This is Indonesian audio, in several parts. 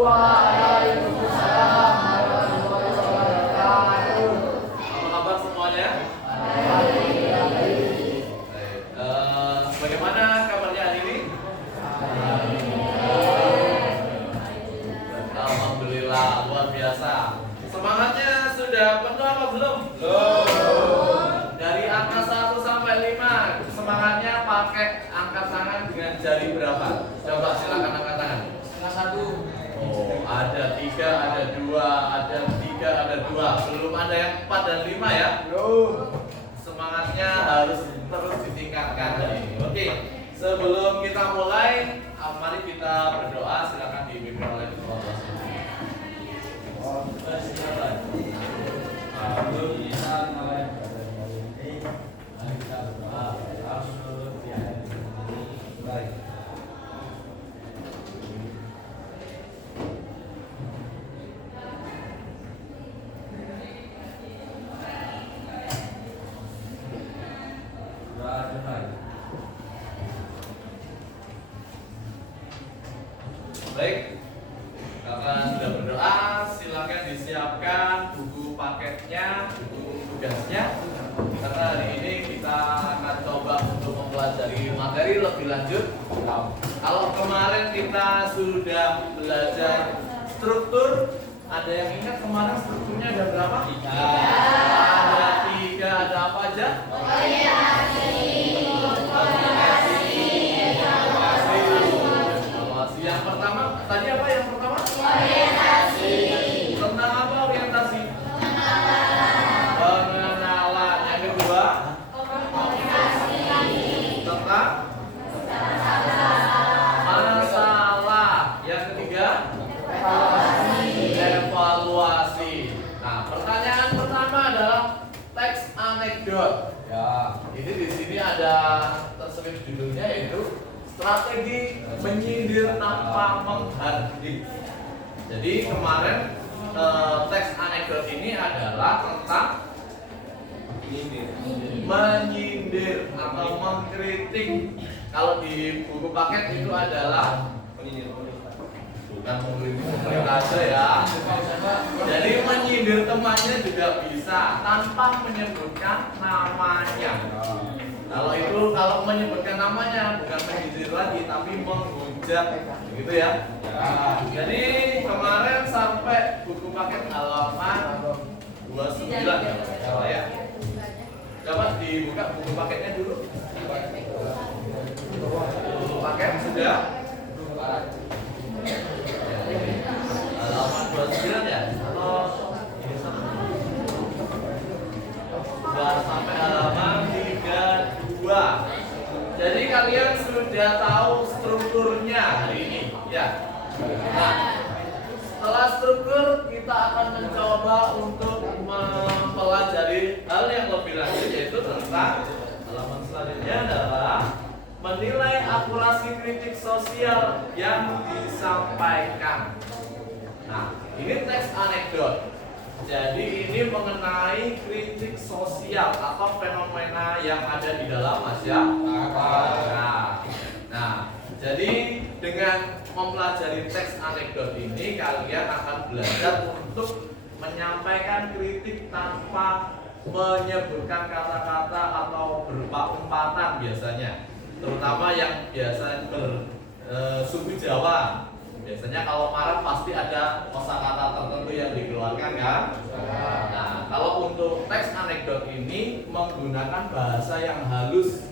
Waalaikumsalam warahmatullahi wabarakatuh. Apa kabar semuanya? Baik. Bagaimana kabarnya hari ini? Alhamdulillah, luar biasa. Semangatnya sudah penuh apa belum? Belum. Dari angka 1 sampai 5, semangatnya pakai angkat tangan dengan jari berapa? Coba silakan angkat tangan. Satu. Oh, ada 3, ada 2, ada 3, ada 2. Belum ada yang 4 dan 5 ya? Belum. Semangatnya harus terus ditingkatkan hari ini. Oke, sebelum kita mulai, mari kita berdoa. Silakan dipimpin oleh Allah. Baik, karena sudah berdoa, silakan disiapkan buku paketnya, buku tugasnya. Karena hari ini kita akan coba untuk mempelajari materi lebih lanjut. Kalau kemarin kita sudah belajar struktur, ada yang ingat kemarin strukturnya ada berapa? 3. Ada 3, ada apa aja? Yang pertama, tadi apa yang pertama? Orientasi. Tentang apa orientasi? Pengenalan. Yang kedua? Komunikasi. Tentang? Masalah. Yang ketiga? Evaluasi. Nah, pertanyaan pertama adalah teks anekdot. Ya, ini di sini ada terselip judulnya yaitu strategi menyindir tanpa menghardik. Jadi kemarin teks anekdot ini adalah tentang menyindir atau mengkritik. Kalau di buku paket itu adalah bukan mengkritik pemerintah aja ya. Jadi menyindir temannya juga bisa tanpa menyebutkan namanya. Kalau menyebutkan namanya bukan menyindir lagi tapi menghujat, gitu ya. Jadi kemarin sampai buku paket halaman 29 ya. Coba dibuka buku paketnya dulu. Buku paket sudah halaman 29 ya? Atau sudah sampai halaman 32. Jadi kalian sudah tahu strukturnya hari ini, ya. Nah, setelah struktur kita akan mencoba untuk mempelajari hal yang lebih lanjut, yaitu tentang halaman selanjutnya adalah menilai akurasi kritik sosial yang disampaikan. Nah, ini teks anekdot. Jadi ini mengenai kritik sosial atau fenomena yang ada di dalam masyarakat. Nah, jadi dengan mempelajari teks anekdot ini kalian akan belajar untuk menyampaikan kritik tanpa menyebutkan kata-kata atau berupa umpatan biasanya. Terutama yang biasa bersuku Jawa. Biasanya kalau marah pasti ada kosakata tertentu yang dikeluarkan kan? Nah, kalau untuk teks anekdot ini menggunakan bahasa yang halus,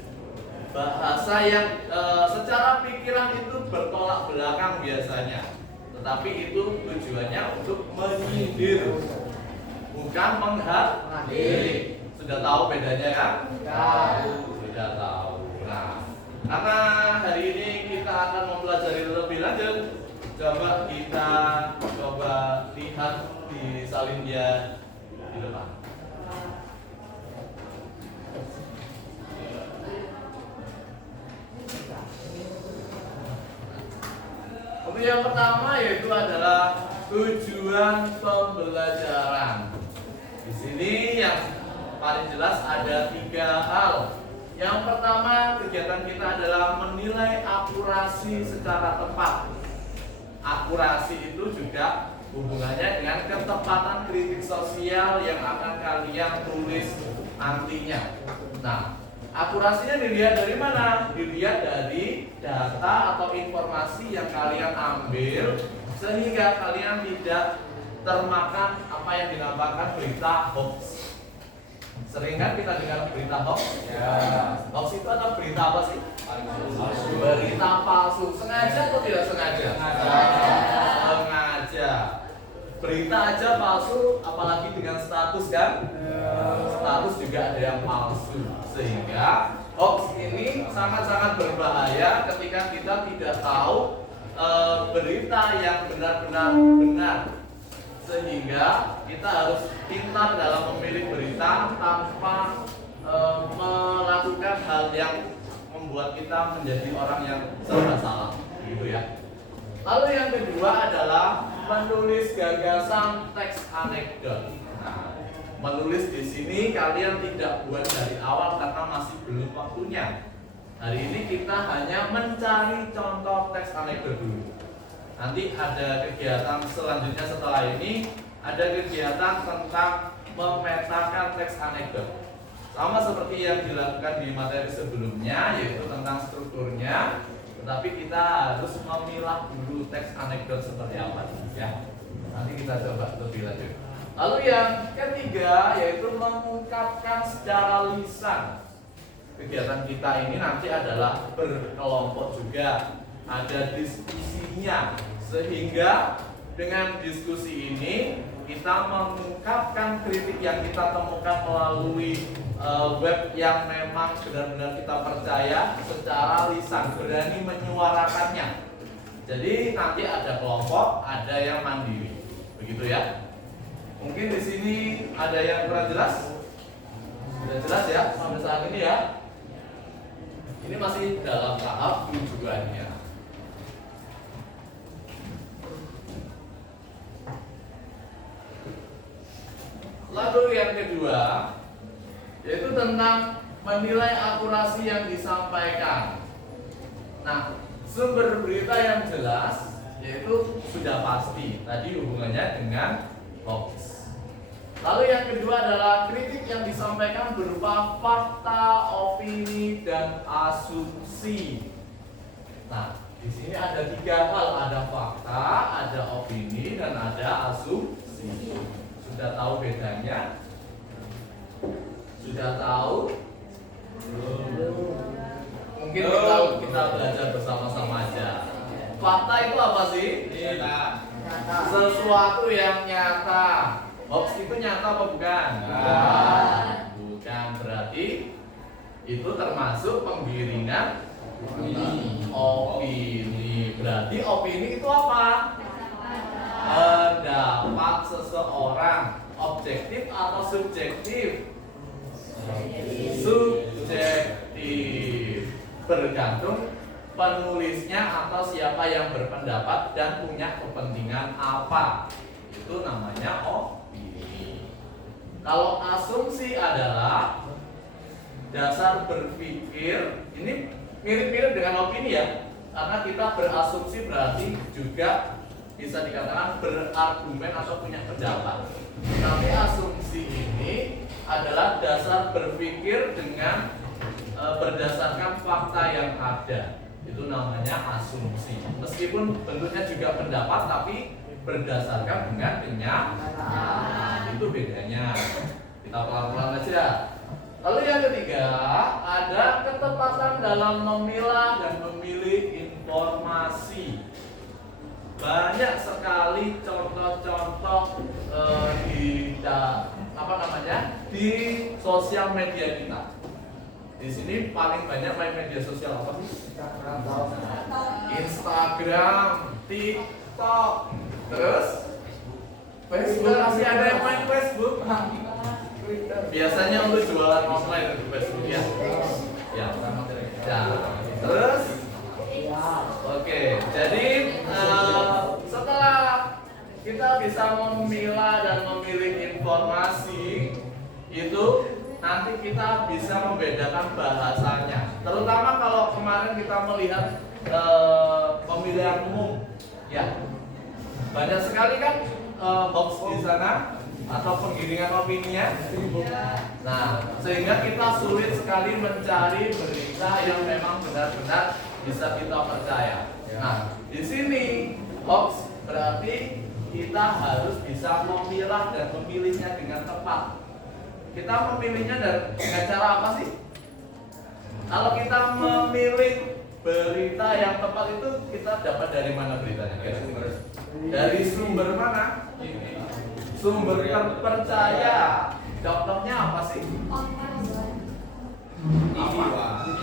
bahasa yang secara pikiran itu bertolak belakang biasanya. Tetapi itu tujuannya untuk menyindir, bukan menghardik. Sudah tahu bedanya kan? Sudah tahu. Nah, karena hari ini kita akan mempelajari lebih lanjut. Coba kita lihat di salin dia di depan. Untuk yang pertama yaitu adalah tujuan pembelajaran. Di sini yang paling jelas ada 3 hal. Yang pertama, kegiatan kita adalah menilai akurasi secara tepat. akurasi itu juga hubungannya dengan ketepatan kritik sosial yang akan kalian tulis nantinya. Nah, akurasinya dilihat dari mana? Dilihat dari data atau informasi yang kalian ambil sehingga kalian tidak termakan apa yang dinamakan berita hoax. Sering kan kita dengar berita hoax? Ya. Hoax itu adalah berita apa sih? Berita palsu. Sengaja atau tidak sengaja? Sengaja. Berita aja palsu, apalagi dengan status kan? Status juga ada yang palsu. Sehingga hoax ini sangat-sangat berbahaya ketika kita tidak tahu berita yang benar-benar benar. Sehingga kita harus pintar dalam memilih berita tanpa melakukan hal yang membuat kita menjadi orang yang serba salah, gitu ya. Lalu yang kedua adalah menulis gagasan teks anekdot. Nah, menulis di sini kalian tidak buat dari awal karena masih belum waktunya. Hari ini kita hanya mencari contoh teks anekdot dulu. Nanti ada kegiatan selanjutnya setelah ini, ada kegiatan tentang memetakan teks anekdot. Sama seperti yang dilakukan di materi sebelumnya, yaitu tentang strukturnya. Tetapi kita harus memilah dulu teks anekdot seperti apa, ya. Nanti kita coba lebih lanjut. Lalu yang ketiga yaitu mengungkapkan secara lisan. Kegiatan kita ini nanti adalah berkelompok juga, ada diskusinya, sehingga dengan diskusi ini kita mengungkapkan kritik yang kita temukan melalui web yang memang benar-benar kita percaya secara lisan, berani menyuarakannya. Jadi nanti ada kelompok, ada yang mandiri, begitu ya. Mungkin di sini ada yang kurang jelas? Sudah jelas ya sampai saat ini ya. Ini masih dalam tahap tujuannya. Lalu yang kedua yaitu tentang menilai akurasi yang disampaikan. Nah, sumber berita yang jelas yaitu sudah pasti tadi hubungannya dengan hoax. Lalu yang kedua adalah kritik yang disampaikan berupa fakta, opini, dan asumsi. Nah, di sini ada tiga hal, ada fakta, ada opini, dan ada asumsi. Sudah tahu bedanya? Sudah tahu? Mungkin kita belajar bersama-sama aja. Fakta itu apa sih? Sesuatu yang nyata. Hoax itu nyata apa bukan? Bukan. Berarti itu termasuk penggiringan opini. Berarti opini itu apa? Pendapat seseorang. Objektif atau subjektif? Subjektif. Bergantung penulisnya atau siapa yang berpendapat dan punya kepentingan apa. Itu namanya opini. Kalau asumsi adalah dasar berpikir, ini mirip-mirip dengan opini ya, karena kita berasumsi berarti juga bisa dikatakan berargumen atau punya pendapat. Tapi asumsi ini adalah dasar berpikir dengan berdasarkan fakta yang ada. Itu namanya asumsi. Meskipun bentuknya juga pendapat, tapi berdasarkan dengan kenyataan. Itu bedanya. Kita pelan-pelan aja. Lalu yang ketiga, ada ketepatan dalam memilah dan memilih informasi. Banyak sekali contoh-contoh di sosial media kita. Di sini paling banyak main media sosial apa sih? Instagram, TikTok, terus Facebook. Masih ada yang main Facebook? Biasanya untuk jualan offline di Facebook ya. Ya. Terus, oke. Jadi setelah kita bisa memilah dan memilih informasi, itu nanti kita bisa membedakan bahasanya. Terutama kalau kemarin kita melihat pemilihan umum Ya, banyak sekali kan hoax di sana atau penggiringan opininya. Nah, sehingga kita sulit sekali mencari berita yang memang benar-benar bisa kita percaya. Nah, di sini hoax berarti kita harus bisa memilah dan memilihnya dengan tepat. Kita memilihnya dengan cara apa sih? Kalau kita memilih berita yang tepat itu kita dapat dari mana beritanya? Dari sumber mana? Sumber terpercaya. Contohnya apa sih?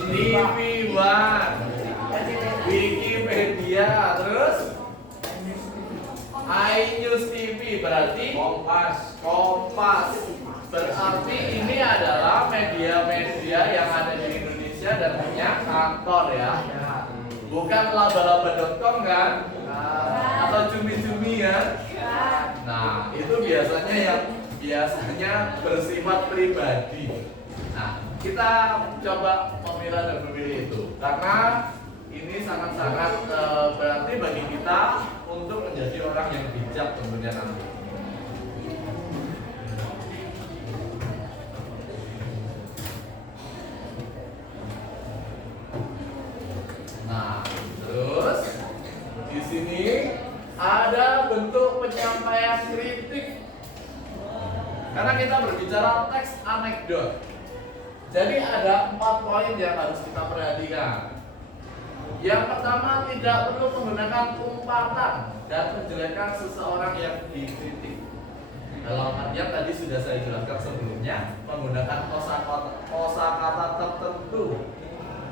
TV One, Wikipedia, terus iNews TV, berarti Kompas. Berarti ini adalah media-media yang ada di Indonesia dan punya kantor ya. Bukan labalaba.com kan? Atau cumi-cumi kan? Nah, itu biasanya bersifat pribadi. Nah, kita coba memilah dan memilih itu karena ini sangat-sangat berarti bagi kita untuk menjadi orang yang bijak tentunya nanti. Nah, terus di sini ada bentuk penyampaian kritik. Karena kita berbicara teks anekdot. Jadi ada 4 poin yang harus kita perhatikan. Yang pertama, tidak perlu menggunakan umpatan dan menjelekkan seseorang yang dikritik. Dalam artian tadi sudah saya jelaskan sebelumnya, menggunakan kosakata tertentu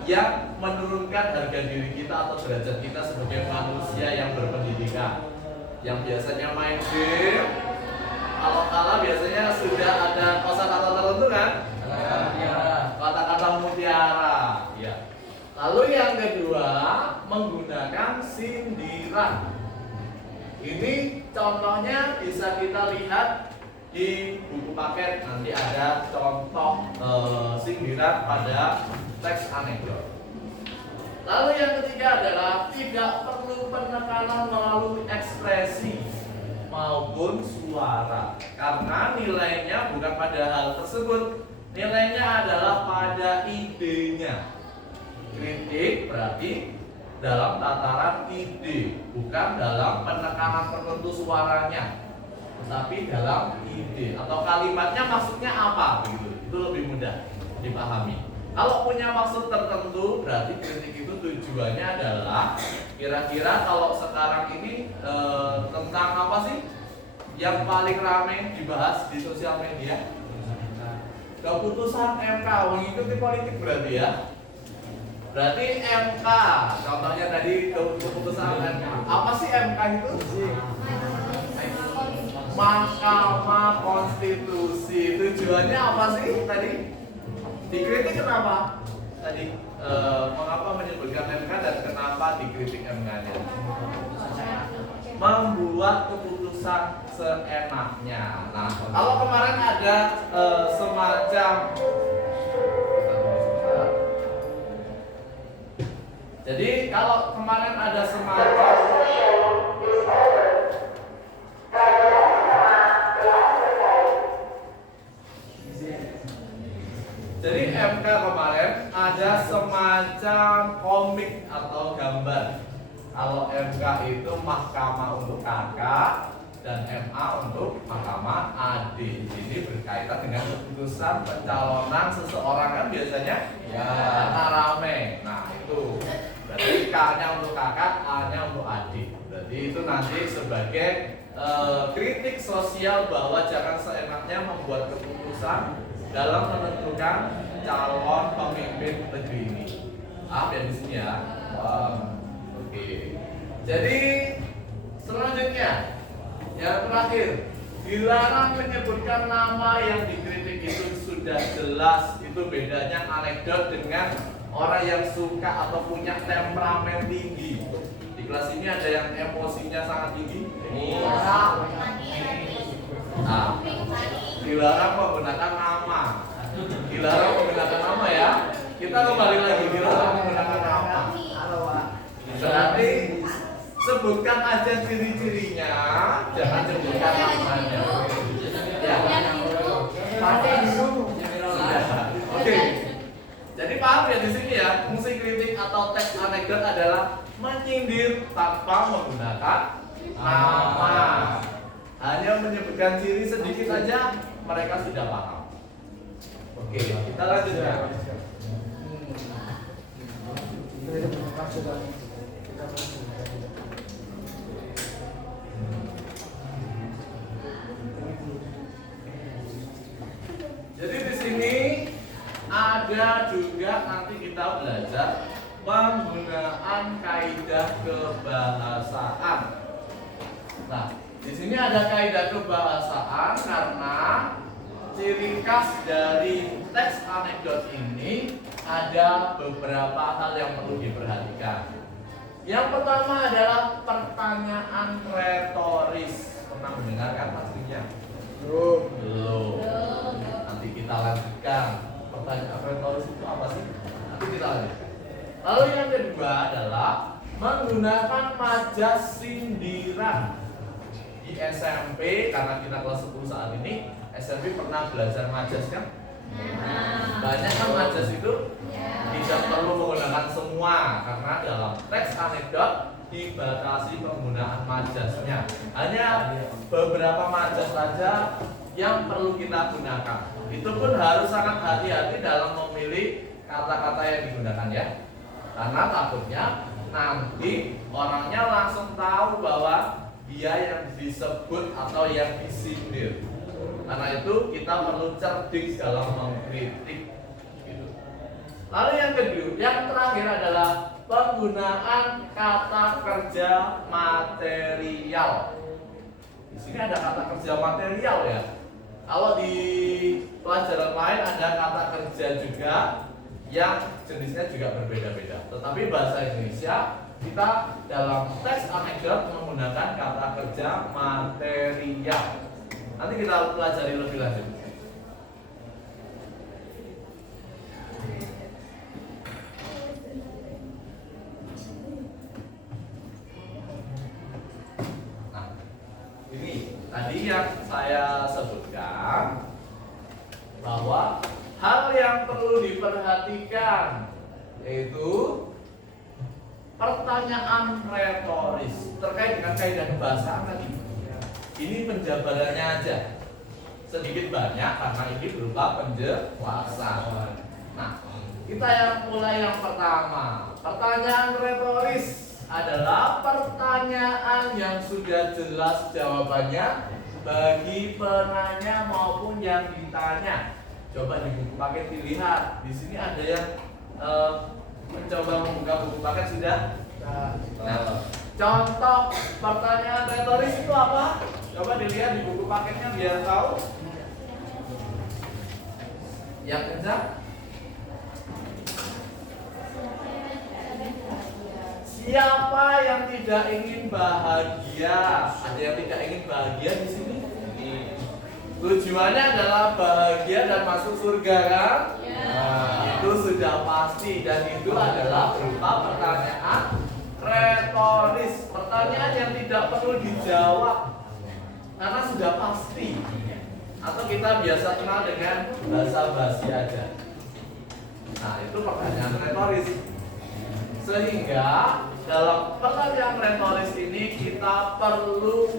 yang menurunkan harga diri kita atau derajat kita sebagai manusia yang berpendidikan. Yang biasanya main game, kalau kalah biasanya sudah ada kosakata tertentu kan? Kata-kata mutiara. Ya. Lalu yang kedua, menggunakan sindiran. Ini contohnya bisa kita lihat di buku paket, nanti ada contoh sindiran pada teks anekdot. Lalu yang ketiga adalah tidak perlu penekanan melalui ekspresi maupun suara, karena nilainya bukan pada hal tersebut, nilainya adalah pada idenya. Kritik berarti dalam tataran ide, bukan dalam penekanan tertentu suaranya, tetapi dalam ide atau kalimatnya maksudnya apa begitu. Itu lebih mudah dipahami. Kalau punya maksud tertentu, berarti kritik itu tujuannya adalah kira-kira kalau sekarang ini tentang apa sih yang paling ramai dibahas di sosial media? Keputusan MK, mengikuti politik berarti ya. Berarti MK, contohnya tadi keputusan MK. Apa sih MK itu? Mahkamah Konstitusi. Tujuannya apa sih tadi? Dikritik kenapa? Tadi mengapa menyebutkan MK dan kenapa dikritik MK-nya? Membuat keputusan seenaknya. Nah, kalau kemarin ada semacam, jadi kalau kemarin ada semacam Jadi MK kemarin ada semacam komik atau gambar. Kalau MK itu mahkamah untuk kakak dan MA untuk mahkamah adik. Ini berkaitan dengan keputusan pencalonan seseorang kan biasanya ya rame. Nah itu berarti K-nya untuk kakak, A-nya untuk adik. Berarti itu nanti sebagai kritik sosial bahwa jangan seenaknya membuat keputusan dalam menentukan calon pemimpin negeri ini. Ya di sini ya. Oke. Jadi selanjutnya yang terakhir, dilarang menyebutkan nama yang dikritik. Itu sudah jelas. Itu bedanya anekdot dengan orang yang suka atau punya temperamen tinggi. Di kelas ini ada yang emosinya sangat tinggi. Nah, dilarang menggunakan nama. Dilarang menggunakan nama ya. Kita kembali lagi, dilarang menggunakan nama. Berarti sebutkan aja ciri-cirinya, jangan sebutkan namanya. Ya. Oke. Jadi paham ya di sini ya, fungsi kritik atau teks anekdot adalah menyindir tanpa menggunakan nama. Hanya menyebutkan ciri sedikit saja mereka sudah paham. Oke, kita lanjut ya. Jadi di sini ada juga nanti kita belajar penggunaan kaidah kebahasaan. Nah, di sini ada kaidah kebahasaan karena ciri khas dari teks anekdot ini ada beberapa hal yang perlu diperhatikan. Yang pertama adalah pertanyaan retoris. Pernah mendengarkan maksudnya? Belum. Nanti kita lanjutkan. Pertanyaan retoris itu apa sih? Nanti kita lanjutkan. Lalu yang kedua adalah menggunakan majas sindiran. Di SMP, karena kita kelas 10 saat ini, SMP pernah belajar majas kan? Banyak kan majas itu? Tidak perlu menggunakan semua, karena dalam teks anekdot dibatasi penggunaan majasnya. Hanya beberapa majas saja yang perlu kita gunakan. Itu pun harus sangat hati-hati dalam memilih kata-kata yang digunakan ya. Karena takutnya nanti orangnya langsung tahu bahwa dia yang disebut atau yang disindir. Karena itu kita perlu cerdik dalam mengkritik. Gitu. Lalu yang kedua, yang terakhir adalah penggunaan kata kerja material. Di sini ada kata kerja material ya. Kalau di pelajaran lain ada kata kerja juga yang jenisnya juga berbeda-beda. Tetapi bahasa Indonesia kita dalam teks anekdot menggunakan kata kerja material. Nanti kita pelajari lebih lanjut. Nah, ini tadi yang saya sebutkan bahwa hal yang perlu diperhatikan yaitu pertanyaan retoris terkait dengan kaidah kebahasaan tadi. Ini penjabarannya aja sedikit banyak karena ini berupa penjelasan. Nah, kita yang mulai yang pertama. Pertanyaan retoris adalah pertanyaan yang sudah jelas jawabannya bagi penanya maupun yang ditanya. Coba di buku paket dilihat. Di sini ada yang mencoba membuka buku paket sudah. Nah, contoh pertanyaan retoris itu apa? Coba dilihat di buku paketnya biar tahu. Yang kencang. Siapa yang tidak ingin bahagia? Ada yang tidak ingin bahagia di sini? Tujuannya adalah bahagia dan masuk surga kan? Nah, itu sudah pasti dan itu adalah berupa pertanyaan retoris, pertanyaan yang tidak perlu dijawab karena sudah pasti. Atau kita biasa kenal dengan basa-basi aja. Nah, itu pertanyaan retoris. Sehingga dalam pertanyaan retoris ini kita perlu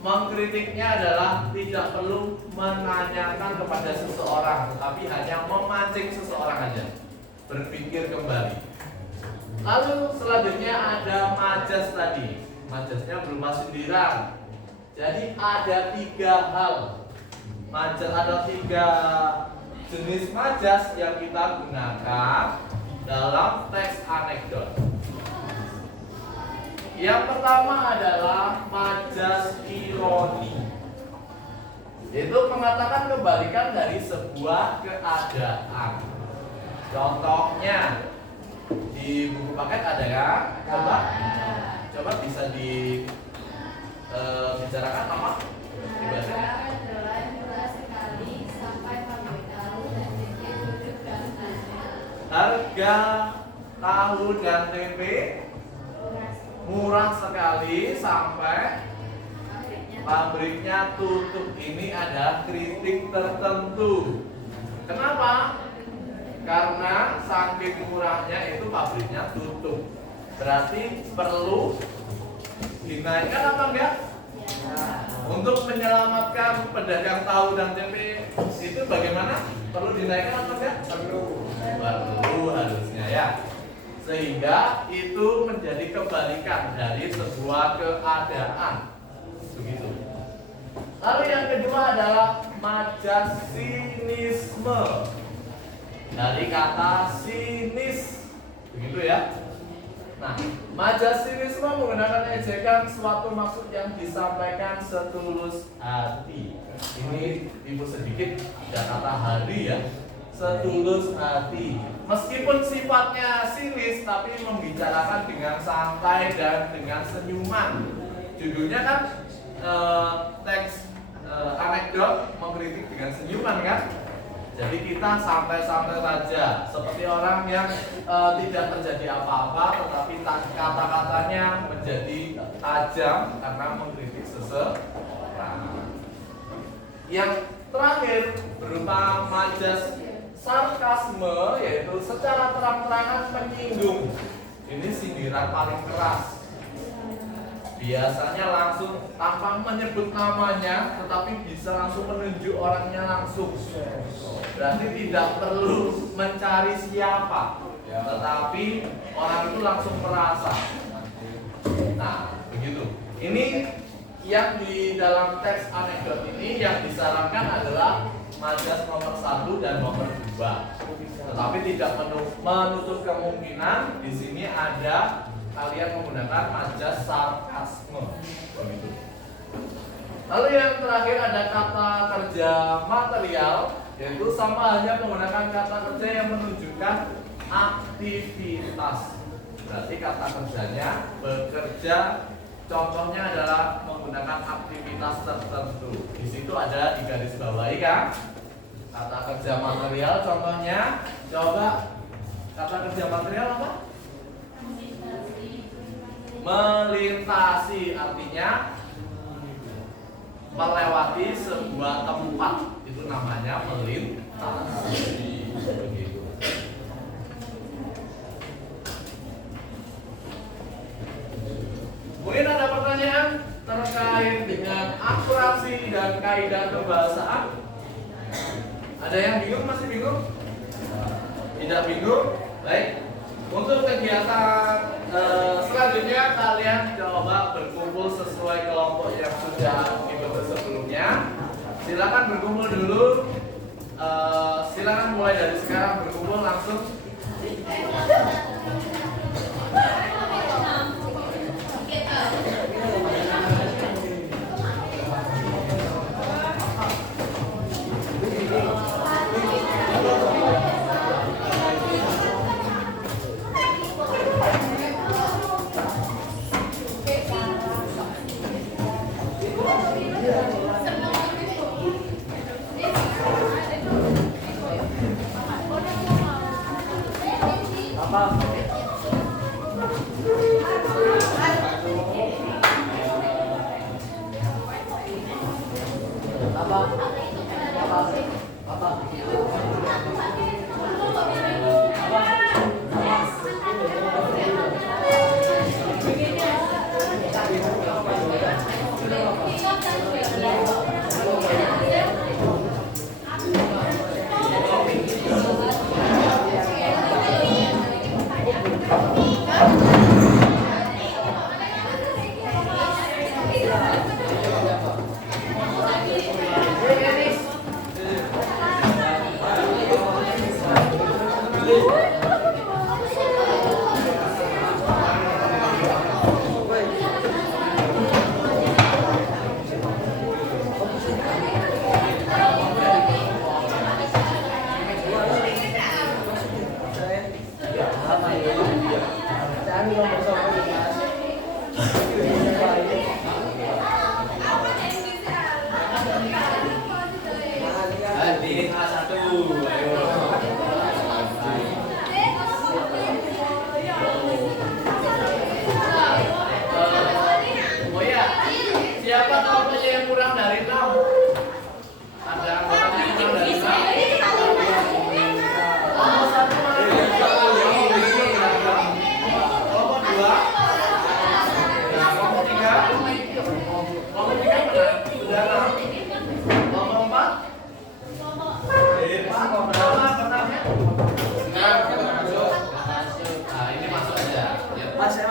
mengkritiknya adalah tidak perlu menanyakan kepada seseorang, tetapi hanya memancing seseorang aja berpikir kembali. Lalu selanjutnya ada majas tadi. Majasnya berupa sindiran. Jadi ada 3 hal. Majas ada 3 jenis majas yang kita gunakan dalam teks anekdot. Yang pertama adalah majas ironi. Itu mengatakan kebalikan dari sebuah keadaan. Contohnya di buku paket ada ya? Coba bisa dibicarakan apa? Dibaca. Harga tahu dan tempe murah sekali sampai pabriknya tutup. Ini ada kritik tertentu. Kenapa? Karena saking murahnya itu pabriknya tutup. Berarti perlu dinaikkan apa enggak? Untuk menyelamatkan pedagang tahu dan tempe itu bagaimana? Perlu dinaikkan atau enggak? Perlu harusnya ya. Sehingga itu menjadi kebalikan dari sebuah keadaan. Begitu. Lalu yang kedua adalah majasinisme. Dari kata sinis. Begitu ya. Nah, majasinisme menggunakan ejekan suatu maksud yang disampaikan setulus hati. Ini ibu sedikit ada kata hari ya. Setulus hati. Meskipun sifatnya sinis, tapi membicarakan dengan santai dan dengan senyuman. Judulnya kan teks anekdot mengkritik dengan senyuman kan. Jadi kita santai-santai saja, seperti orang yang tidak terjadi apa-apa, tetapi kata-katanya menjadi tajam karena mengkritik seseorang. Yang terakhir berupa majas sarkasme, yaitu secara terang-terangan menyinggung. Ini sindiran paling keras. Biasanya langsung tanpa menyebut namanya, tetapi bisa langsung menunjuk orangnya langsung. Berarti tidak perlu mencari siapa, tetapi orang itu langsung merasa. Nah, begitu. Ini yang di dalam teks anekdot ini yang disarankan adalah majas nomor 1 dan nomor 2. Tetapi tidak menutup kemungkinan di sini ada kalian menggunakan majas sarkasme. Begitu. Lalu yang terakhir ada kata kerja material, yaitu sama halnya menggunakan kata kerja yang menunjukkan aktivitas. Berarti kata kerjanya bekerja, contohnya adalah menggunakan aktivitas tertentu. Di situ ada di garis bawahi kan? Kata kerja material contohnya, coba kata kerja material apa? Melintasi, artinya melewati sebuah tempat, itu namanya melintasi. Begitu. Mungkin ada pertanyaan terkait dengan akurasi dan kaidah kebahasaan? Ada yang bingung? Masih bingung? Tidak bingung? Baik. Untuk kegiatan selanjutnya kalian coba berkumpul sesuai kelompok yang sudah dibentuk sebelumnya. Silakan berkumpul dulu. Silakan mulai dari sekarang berkumpul langsung.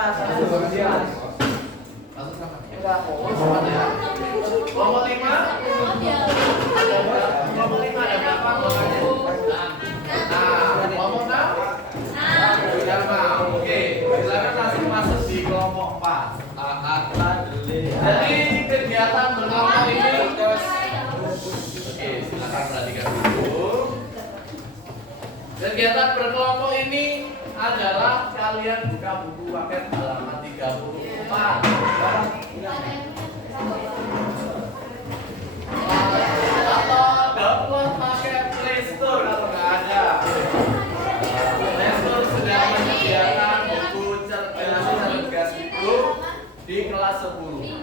Masuk sama dia. Enggak, Sama dia. Kelompok 5. Kelompok 5 ada berapa kelompoknya? Nah, kelompok 6? Sudah mau. Oke, silakan langsung masuk di kelompok 4. Jadi kegiatan berkelompok ini Oke, silakan perhatikan dulu. Kegiatan berkelompok ini adalah kalian buka buku paket halaman 34. Atau download pakai Play Store kalau nggak ada. Play Store sudah menyediakan buku cerdas itu di kelas 10.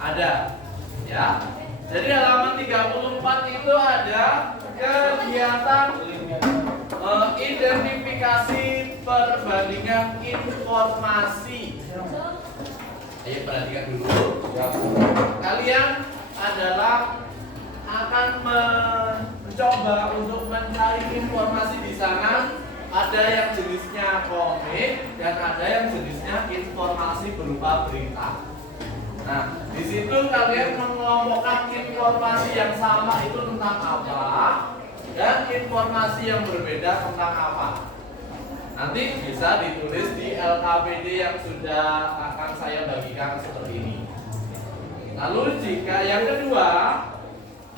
Ada, ya. Jadi halaman 34 itu ada kegiatan identifikasi perbandingan informasi. Ayo perhatikan dulu. Kalian adalah akan mencoba untuk mencari informasi di sana. Ada yang jenisnya komik dan ada yang jenisnya informasi berupa berita. Nah, di situ kalian mengelompokkan informasi yang sama itu tentang apa dan informasi yang berbeda tentang apa. Nanti bisa ditulis di LKPD yang sudah akan saya bagikan seperti ini. Lalu jika yang kedua,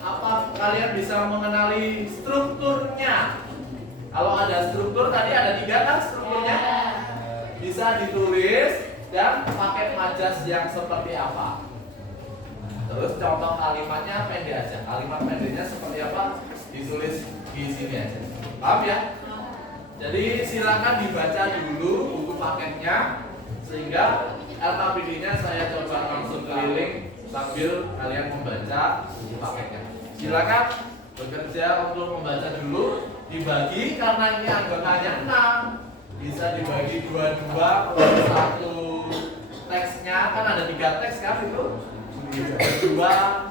apa kalian bisa mengenali strukturnya? Kalau ada struktur, tadi ada 3 kan strukturnya? Bisa ditulis dan pakai majas yang seperti apa. Terus contoh kalimatnya pendek aja. Kalimat pendeknya seperti apa? Ditulis di sini aja. Paham ya? Jadi silakan dibaca dulu buku paketnya sehingga LKPD-nya saya coba langsung keliling sambil kalian membaca buku paketnya. Silakan bekerja untuk membaca dulu. Dibagi karena ini anggotanya 6. Bisa dibagi 2-2 per 1 teksnya, kan ada 3 teks kan itu. 2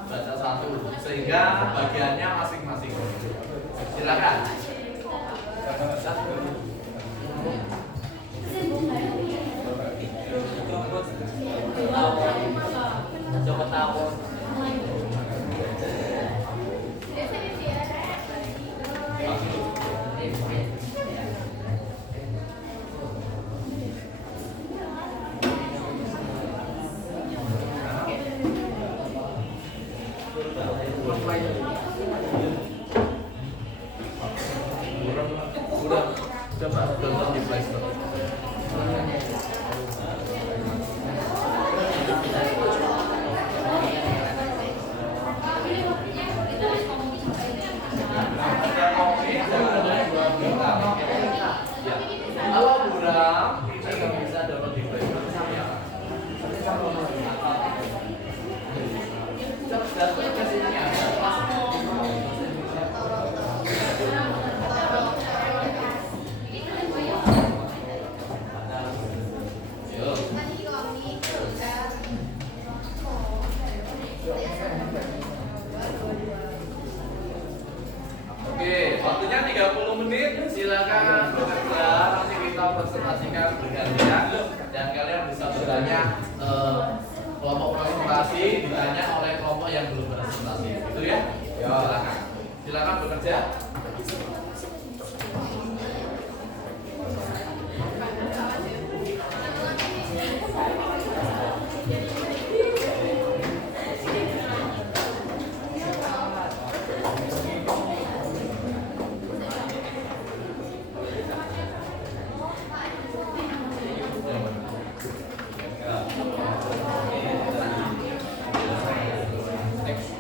baca 1 sehingga bagiannya masing-masing. Silakan. Coba tahu. Udah, coba download di Play Store. Kalau kurang, kita nggak bisa download di Play Store. Cerdas ke sini ada. Oke, waktunya 30 menit. Silakan bekerja. Nanti kita presentasikan bergantian dan kalian bisa bertanya kelompok presentasi ditanya oleh kelompok yang belum presentasi. Itu ya? Silakan. Silakan bekerja. Next.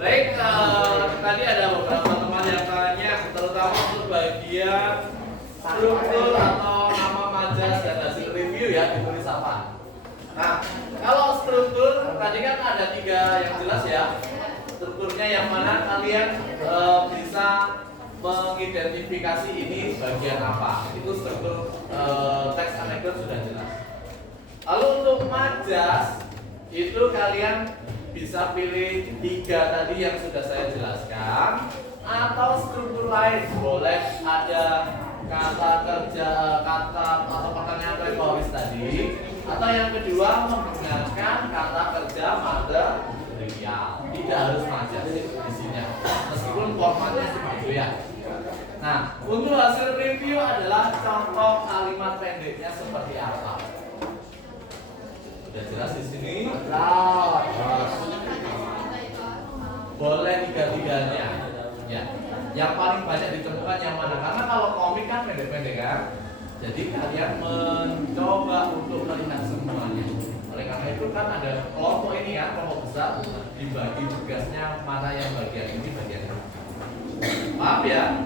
Baik, tadi ada beberapa teman yang tanya, terutama untuk bagian struktur atau nama majas dan hasil review ya, ditulis apa. Nah, kalau struktur tadi kan ada 3 yang jelas ya. Strukturnya yang mana kalian bisa mengidentifikasi ini bagian apa. Itu struktur teks anekdot sudah jelas. Lalu untuk majas itu kalian bisa pilih 3 tadi yang sudah saya jelaskan, atau struktur lain. Boleh ada kata kerja, kata atau pertanyaan retoris tadi, atau yang kedua menggunakan kata kerja material. Tidak harus majas isinya, meskipun formatnya seperti itu ya. Nah, untuk hasil review adalah contoh kalimat pendeknya seperti apa. Sudah jelas di sini? Boleh 3-3-nya. Ya. Yang paling banyak ditemukan yang mana? Karena kalau komik kan pendek-pendek kan. Jadi kalian mencoba untuk melihat semuanya. Oleh karena itu kan ada kelompok ini kan, kelompok besar, dibagi tugasnya mana yang bagian ini, bagian ini. Paham ya?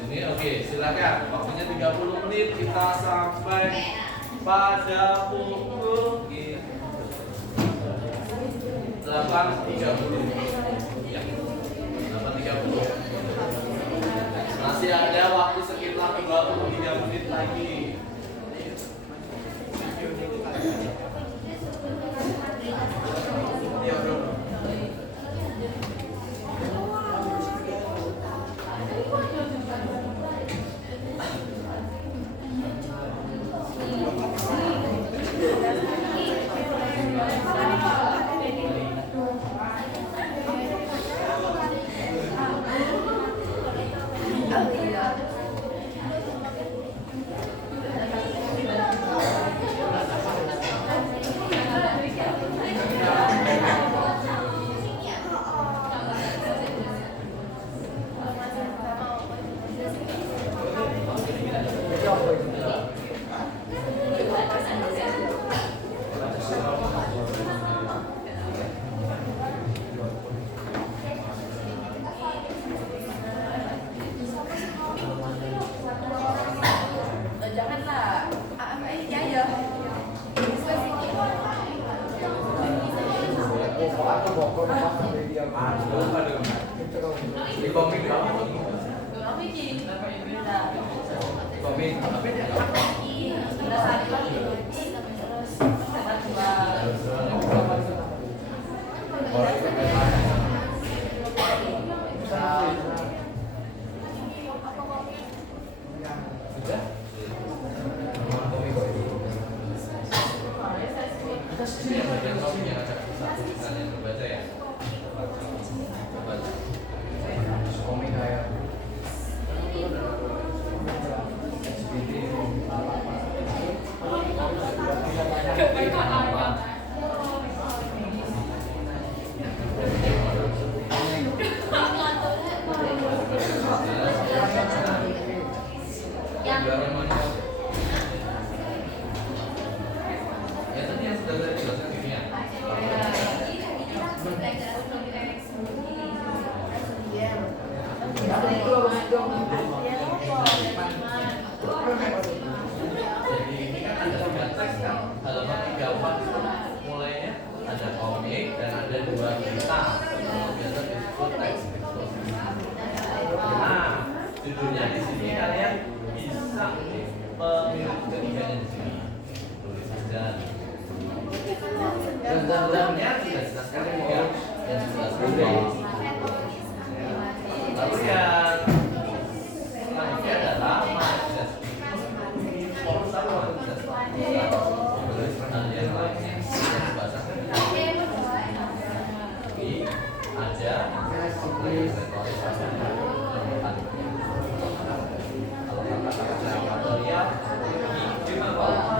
Sini oke, silakan. Waktunya 30 menit, kita sampai pada pukul 8.30 ya, 8.30. Masih ada waktu sekitar 23 menit lagi. ada kalau kata-kata material di mana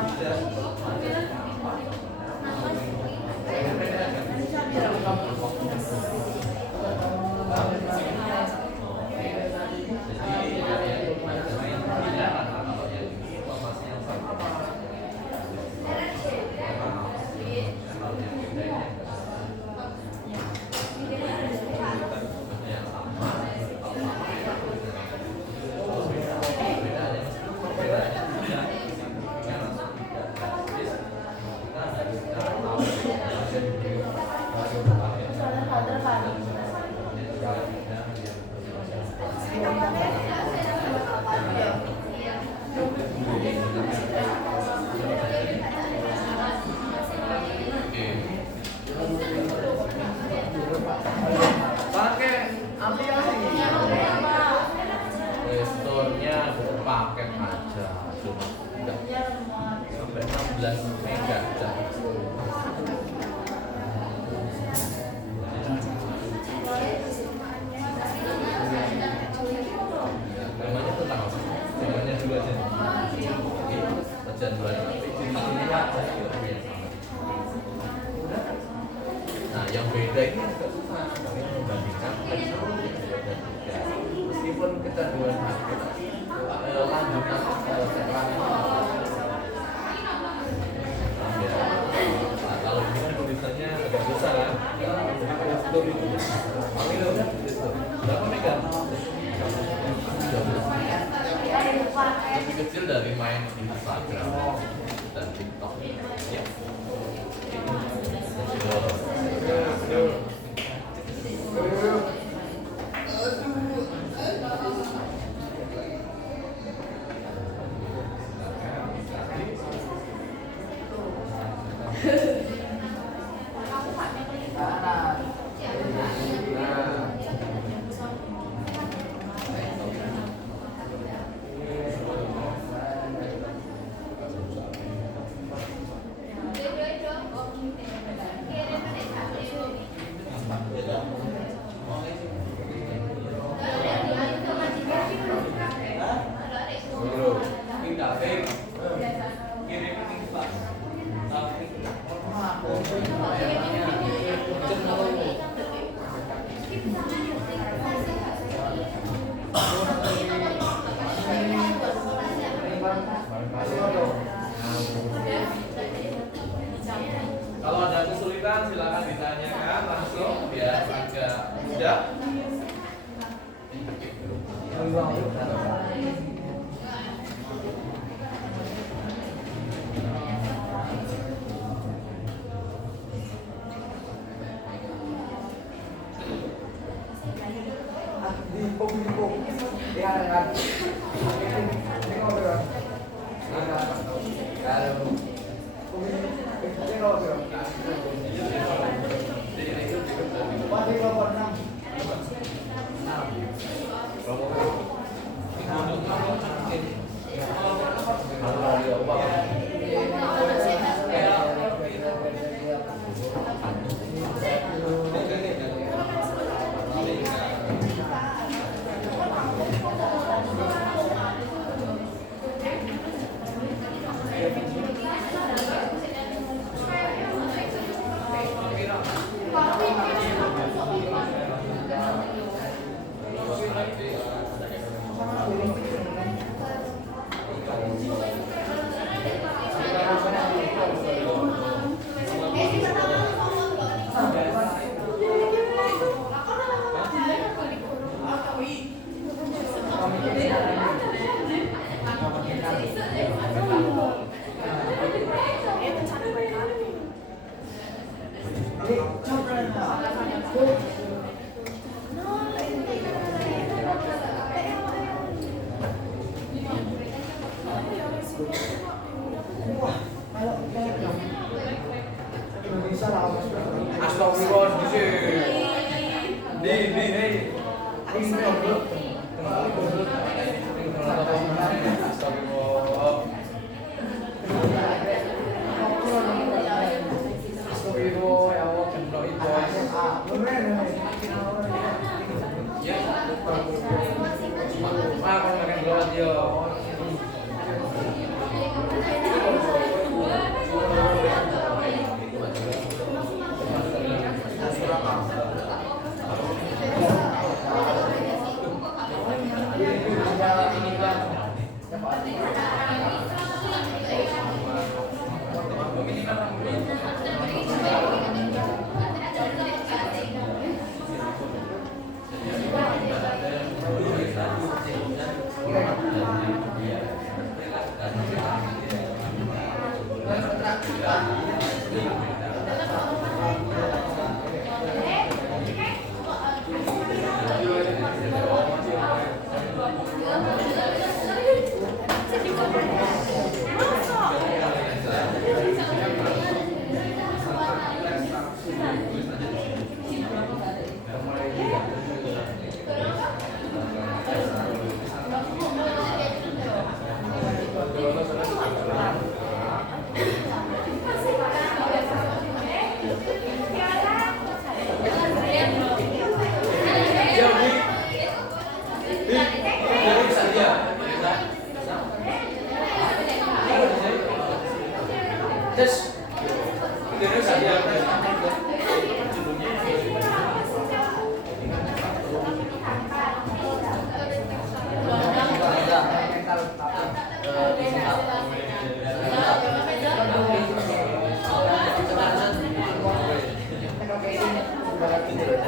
pakai aplikasi gesturnya pakai aja cuma enggak sampai 16 mega aja. Temanya tentang apa? Temanya 2 jam. Jam 2 nah, yang beda ini agak susah kami membandingkan meskipun kecanduan HP lanjutan kalau ini kan tulisannya agak besar kan gestur itu kami udah berapa mega? Lebih kecil dari main Instagram dan TikTok ya. Kalau ada kesulitan silakan ditanyakan langsung biar agak mudah.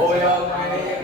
Oh yang ini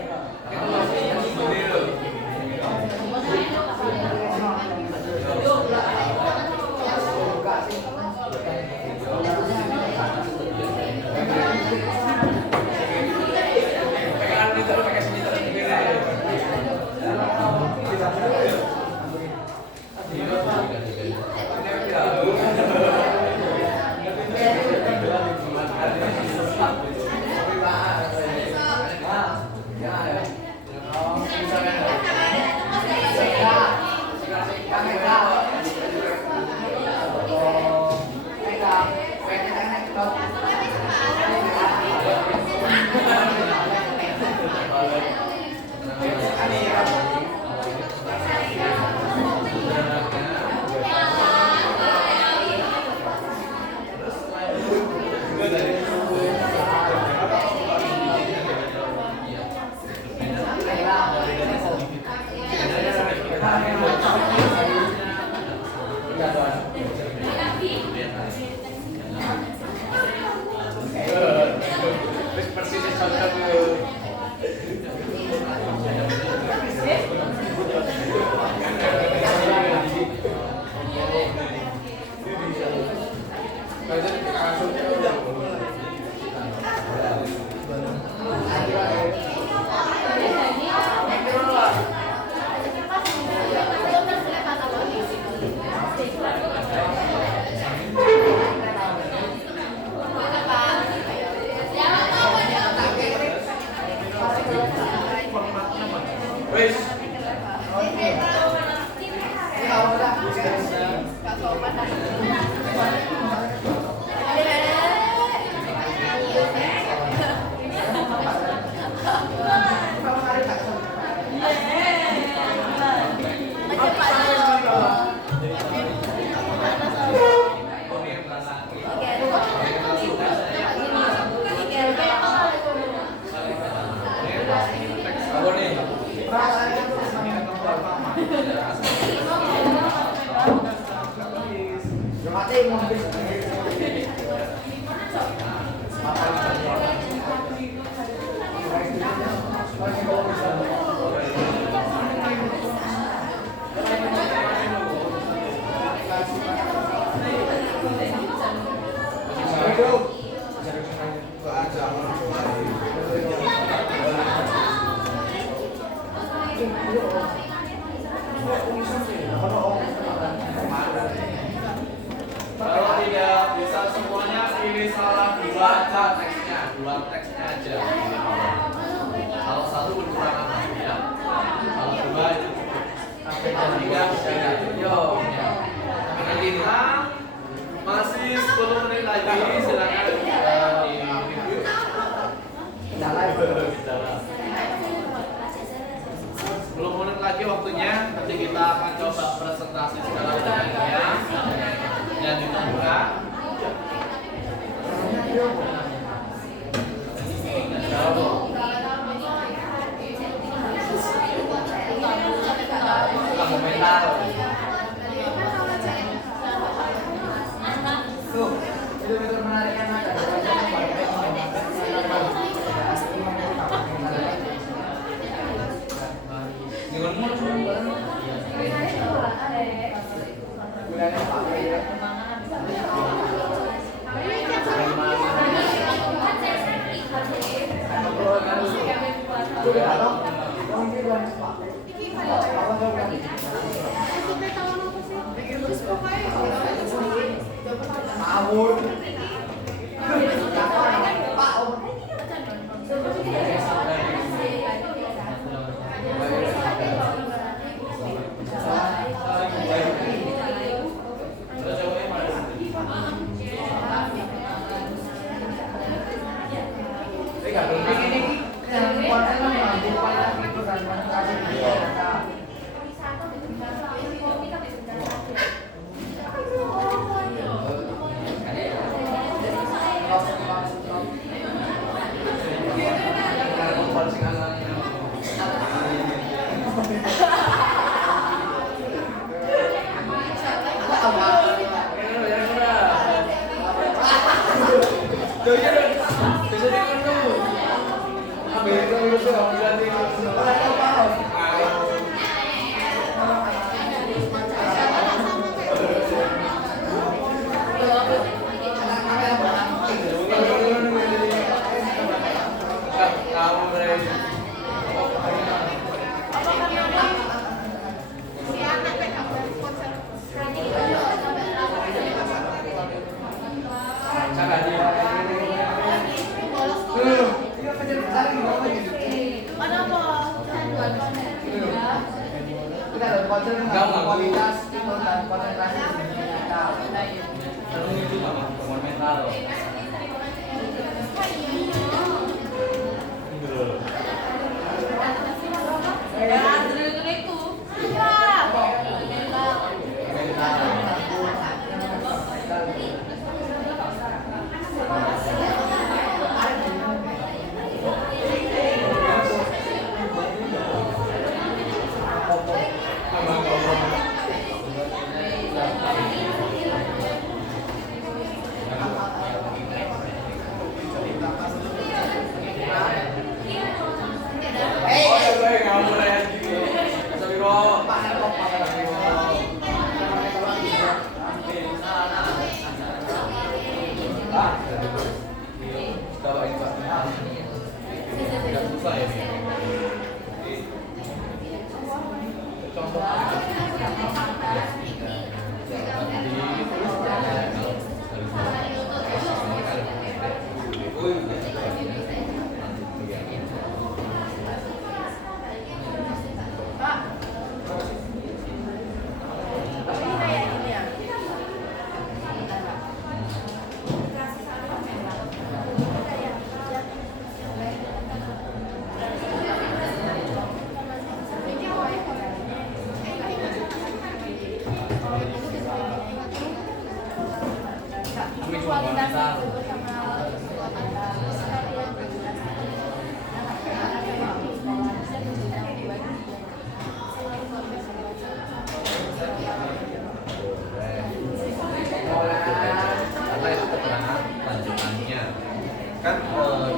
Kalau tidak bisa semuanya pilih salah dua teksnya, dua teksnya aja. Kalau satu berkurang ya. Kalau dua itu cukup. Kalau tiga tidak. Yo. Kita masih 10 menit lagi, silakan di-review. Bicara. 10 menit lagi presentasi segala macamnya yang ditentukan. Komentar. Tuh, video menarik yang ada.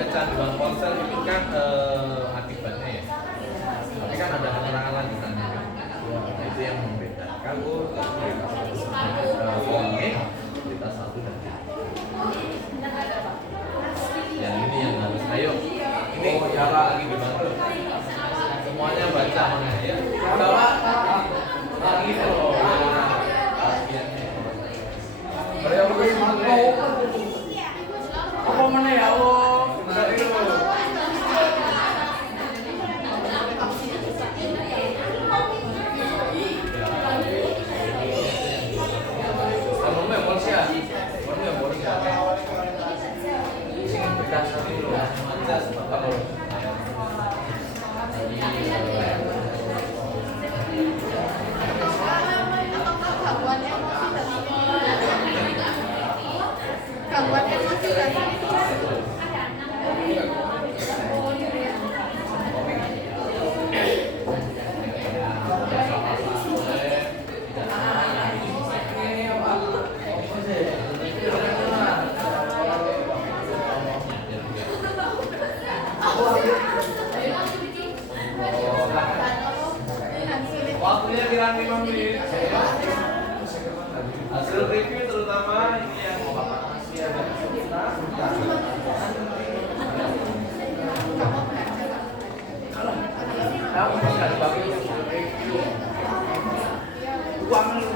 Kecanduan ponsel itu kan akibatnya ya, tapi kan ada keterangan lanjutannya kan. Itu yang membedakan kita satu dan yang ini yang harus ayo ini cara lagi dibantu semuanya baca mana ya bawa lagi loh apa mana ya Allah Waktunya kira 5 menit. Hasil review terutama ini yang masih ada kita. Kamu bisa dibagi review. Uang lu.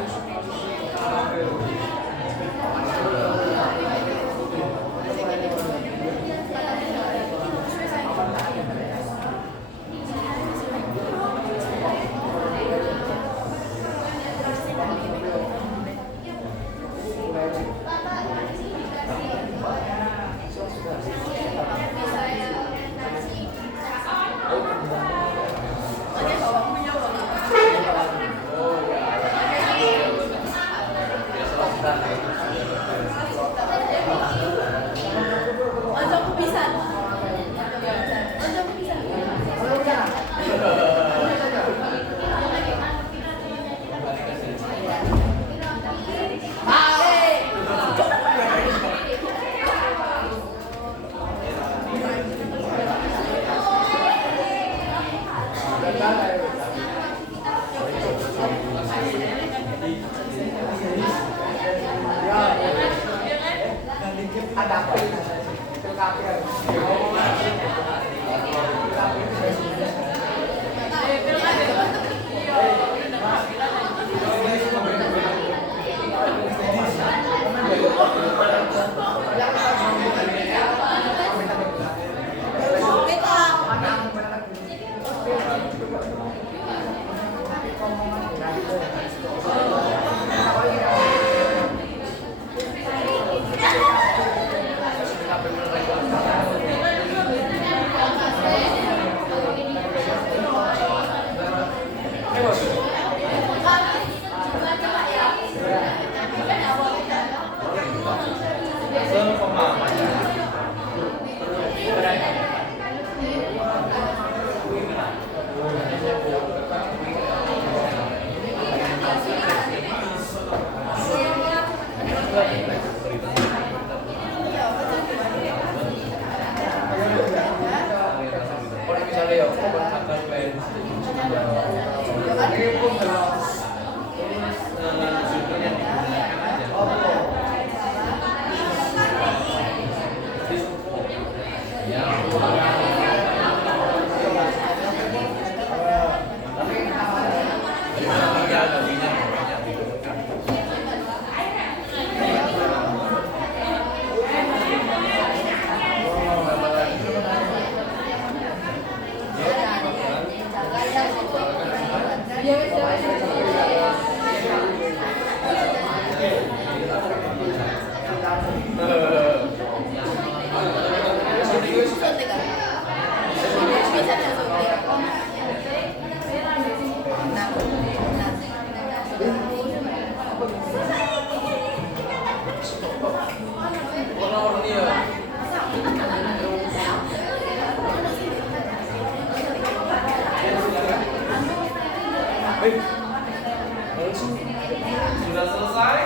Sudah selesai?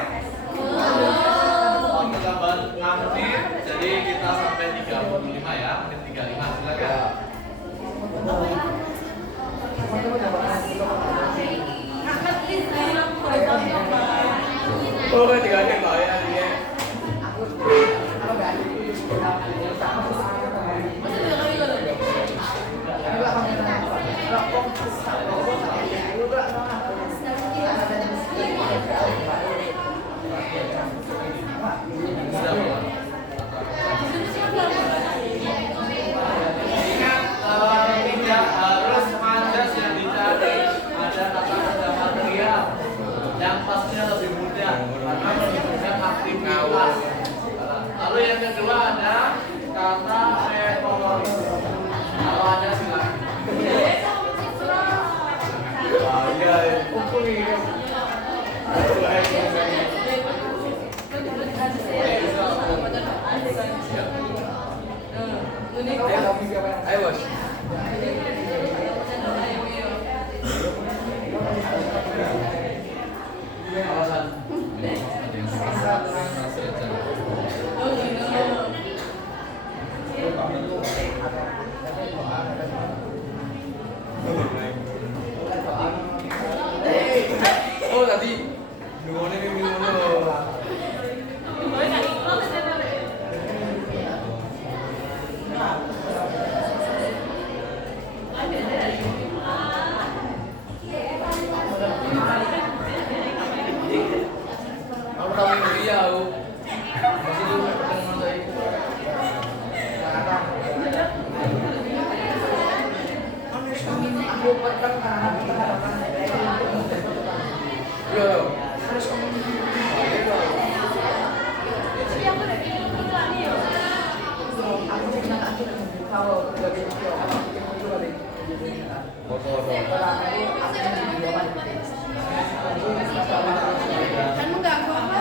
Kita balik 6 menit, jadi kita sampai 35 ya, menit 35 silakan. Oh, kan tiga Mbak ya, ini. Ingat, tidak harus majas yang dicari, ada kata-kata material yang pastinya lebih mudah karena Kan mengganggu apa?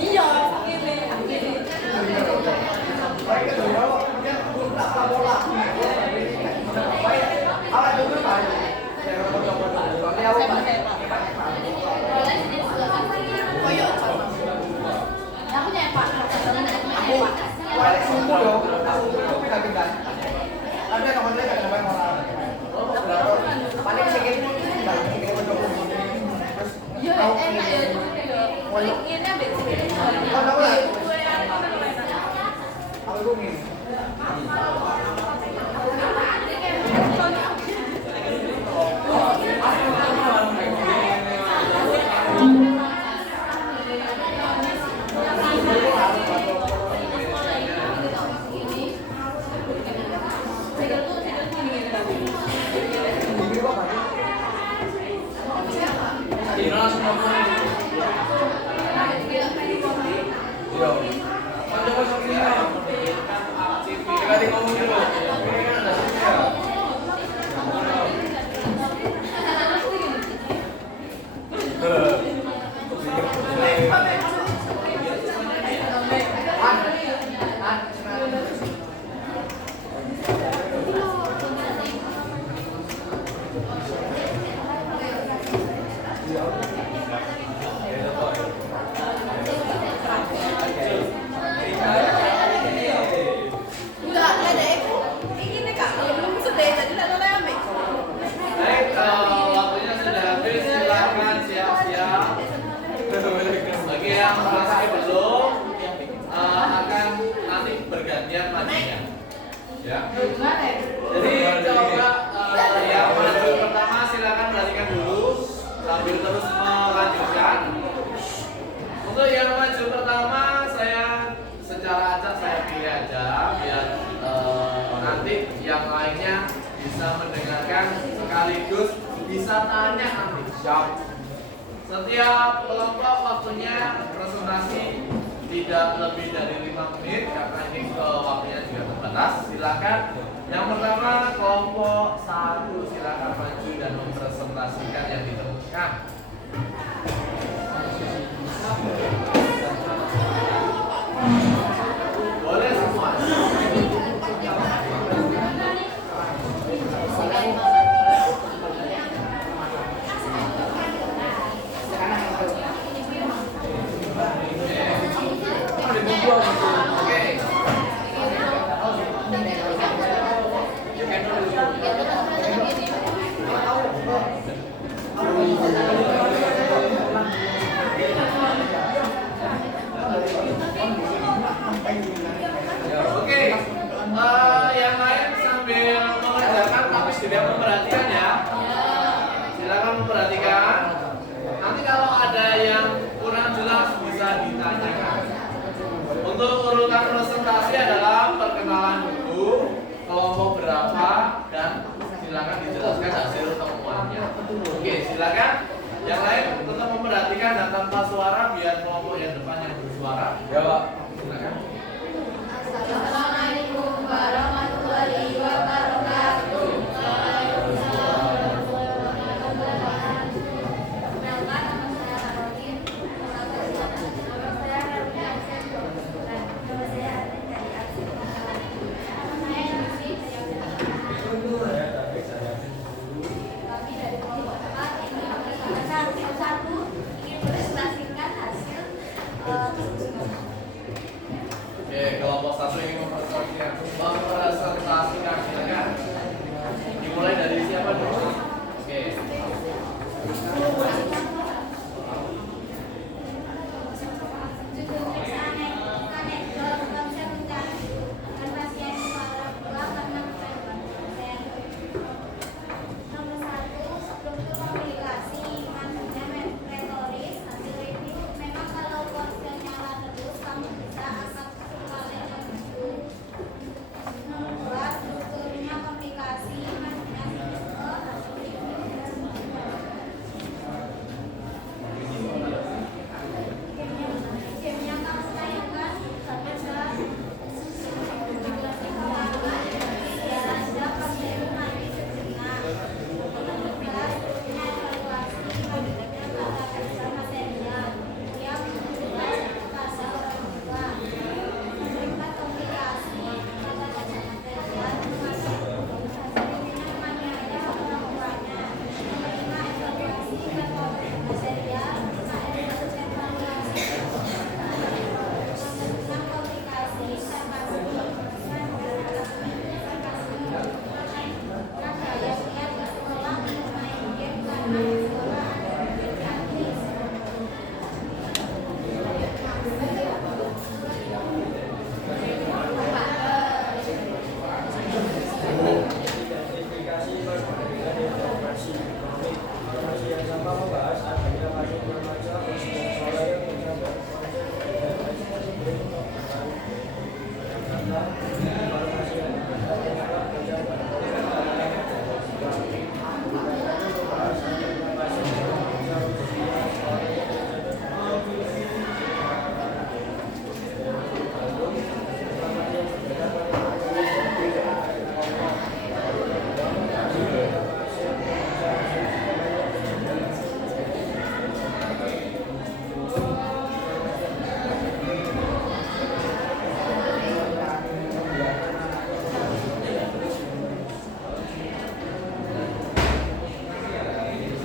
Iya, ini. yang lainnya bisa mendengarkan sekaligus bisa tanya nanti. Setiap kelompok waktunya presentasi tidak lebih dari 5 menit karena ini waktunya juga terbatas. Silakan. Yang pertama kelompok 1 silakan maju dan mempresentasikan yang ditemukan. Boleh semua. Yang lain sambil mengerjakan tapi tidak memperhatikan ya. Silakan memperhatikan. Nanti kalau ada yang kurang jelas bisa ditanyakan. Untuk urutan presentasi adalah perkenalan dulu, kelompok berapa, dan silakan dijelaskan hasil temuannya. Oke, silakan. Yang lain tetap memperhatikan dan tanpa suara biar kelompok yang depan yang bersuara. Ya, Pak. Silakan. Assalamualaikum warahmatullahi wabarakatuh. Oke, kelompok 1 ingin mempresentasikan, silakan. Dimulai dari siapa dulu? Oke.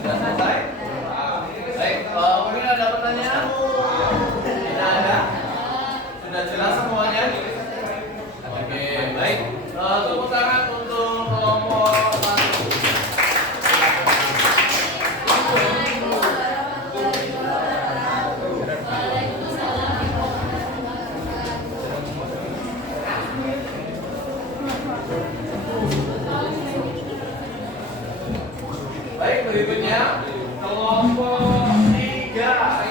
Sudah selesai? Baik, mungkin ada pertanyaan? Tidak ada? Sudah jelas semuanya? Oke, baik. Tepuk tangan untuk kelompok 1. Baik, berikutnya kelompok 3.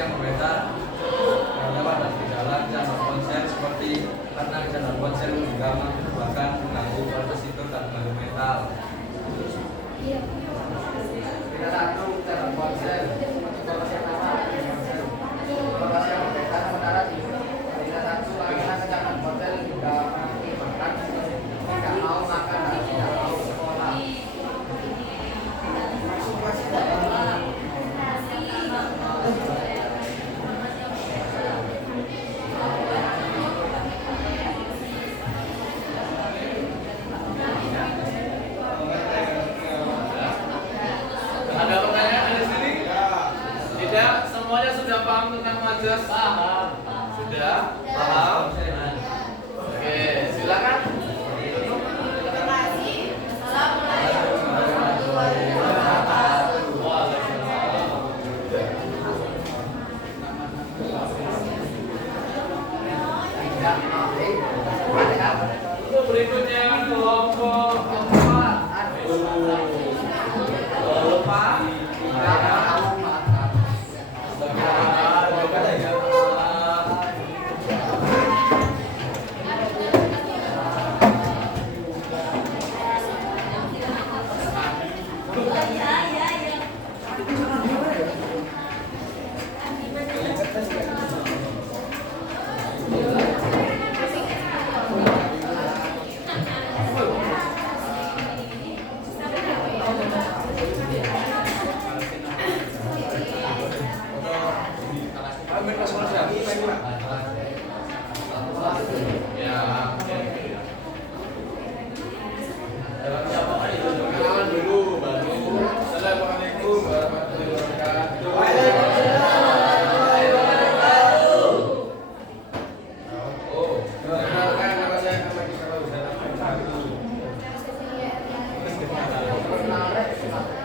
yang berbeda lewat dan berjalan channel konser seperti karena channel konser juga merupakan mengganggu kompositor dan mengganggu metal. Kita satu cara konser informasi yang sama informasi yang berbeda sementara kita satu karena cara konser juga mengakibatkan tidak mau makan dan tidak mau sekolah. Ada pertanyaan dari sini? Tidak, semuanya sudah paham tentang majas? Paham. Sudah? Paham? Oke, silakan. Untuk berikutnya kelompok keempat. Lupa. Ya, kenalan dulu baru. Assalamualaikum warahmatullahi wabarakatuh. Oh, perkenalkan nama saya Ahmad Isra Hussein Abdul. Oke, silakan.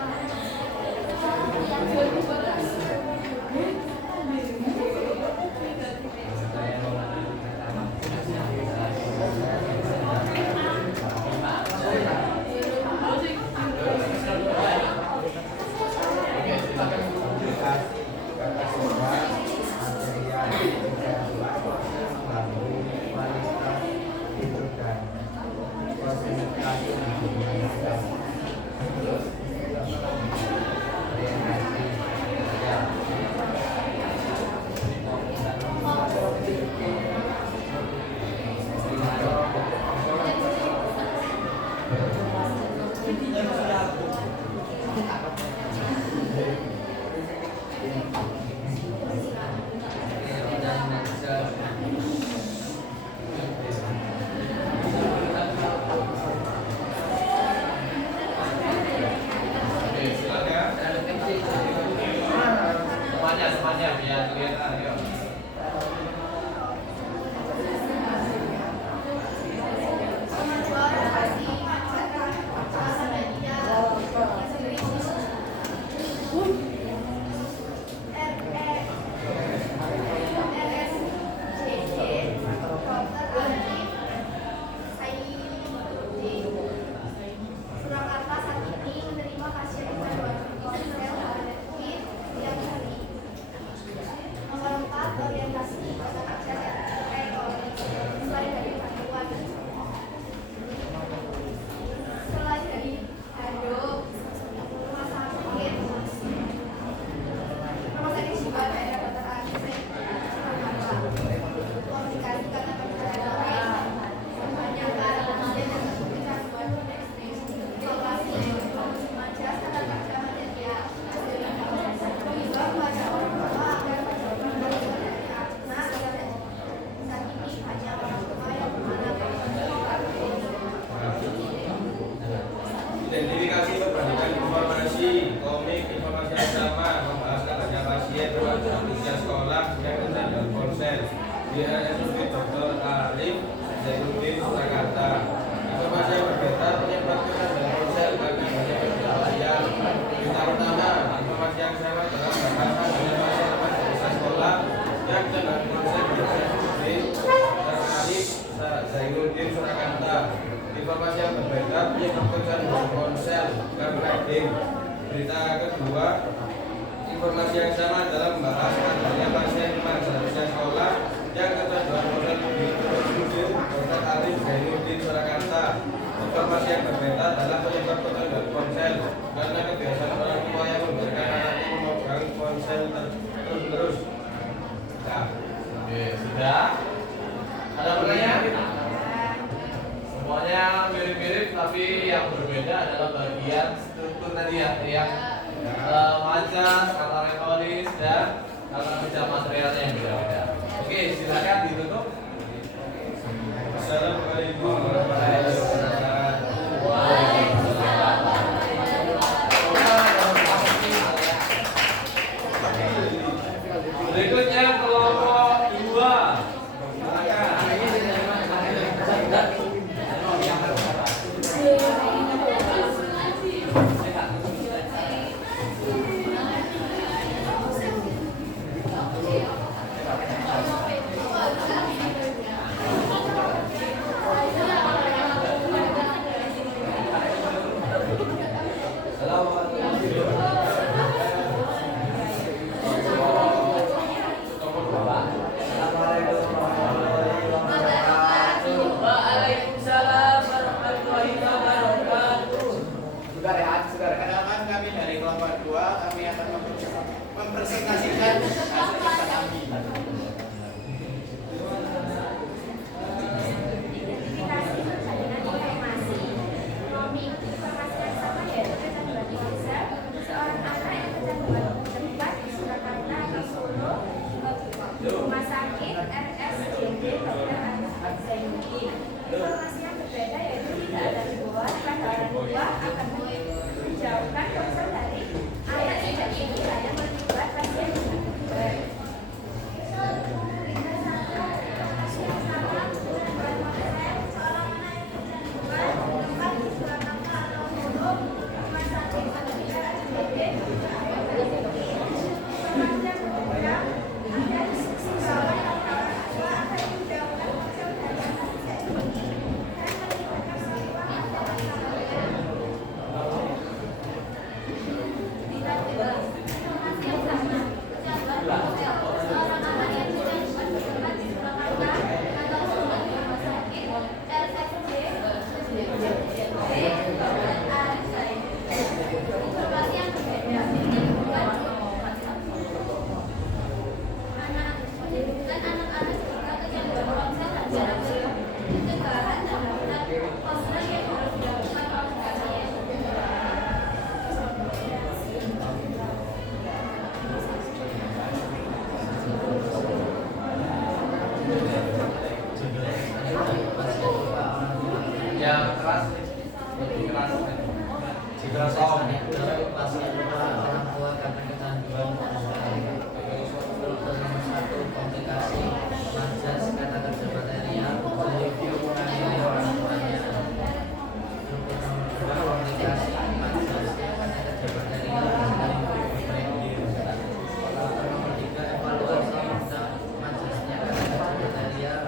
Semuanya biar kelihatan. Yuk. Surakarta saat ini menerima pasien gangguan ponsel kognitif setiap hari. Nomor 4, orientasi pada kerja selain dari bantuan. Selain dari handuk, rumah sakit jiwa daerah Dr. Anissa Surakarta. Komunikasi karena perjalanan lain, kebanyakan pasien yang memiliki gangguan ekstrim. Informasi majas tata kerja material. Juga kepada orang tua agar mencoba dari anak saat ini banyak orang tua yang Identifikasi perbandingan informasi, komik, informasi yang sama, membahas kabarnya pasien, usia sekolah, yang terjadi dalam ponsel. Di RSUD Dr. Arif Zainuddin Surakarta. Informasi yang berbeda penyebab dalam ponsel karena banyak ketidakpastian. Berita pertama, informasi yang sama dalam bahasa kabarnya pasien usia sekolah, yang terjadi dalam ponsel di RSUD Dr. Arif Zainuddin Surakarta. Informasi yang berbeda penyebab kecelakaan ponsel karena Berita kedua, informasi yang sama dalam membahas adanya terus. Nah, Oke, sudah. Ada pertanyaan? Semuanya mirip-mirip, tapi yang berbeda adalah bagian struktur tadi ya, yang majas, kata retoris, dan kata kerja materialnya yang berbeda. Oke, silakan ditutup. Assalamualaikum warahmatullahi wabarakatuh. Berikutnya kelompok 2. Saudara, kenalkan kami dari kelompok 2, kami akan mempresentasikan hasil riset kami. Identifikasi perbandingan informasi, ekonomi, informasi yang sama yaitu kecanduan Indonesia. Seorang anak yang kecanduan cepat di Surakarta di Solo, rumah sakit RSJD Dr. Ahmad Zainuddin. Informasi yang berbeda yaitu tidak ada ribuan pada orang tua akan menjauhkan ponsel dari anak sejak dini hanya membuat pasien dengan berat. Yang keras, lebih keras. Jika soal orang tua karena kecanduan nomor 1 komplikasi majas kata kerja material review mengenai orang tuanya. Nomor 2 komplikasi majas kata kerja material nomor 3 evaluasi tentang majasnya kata kerja material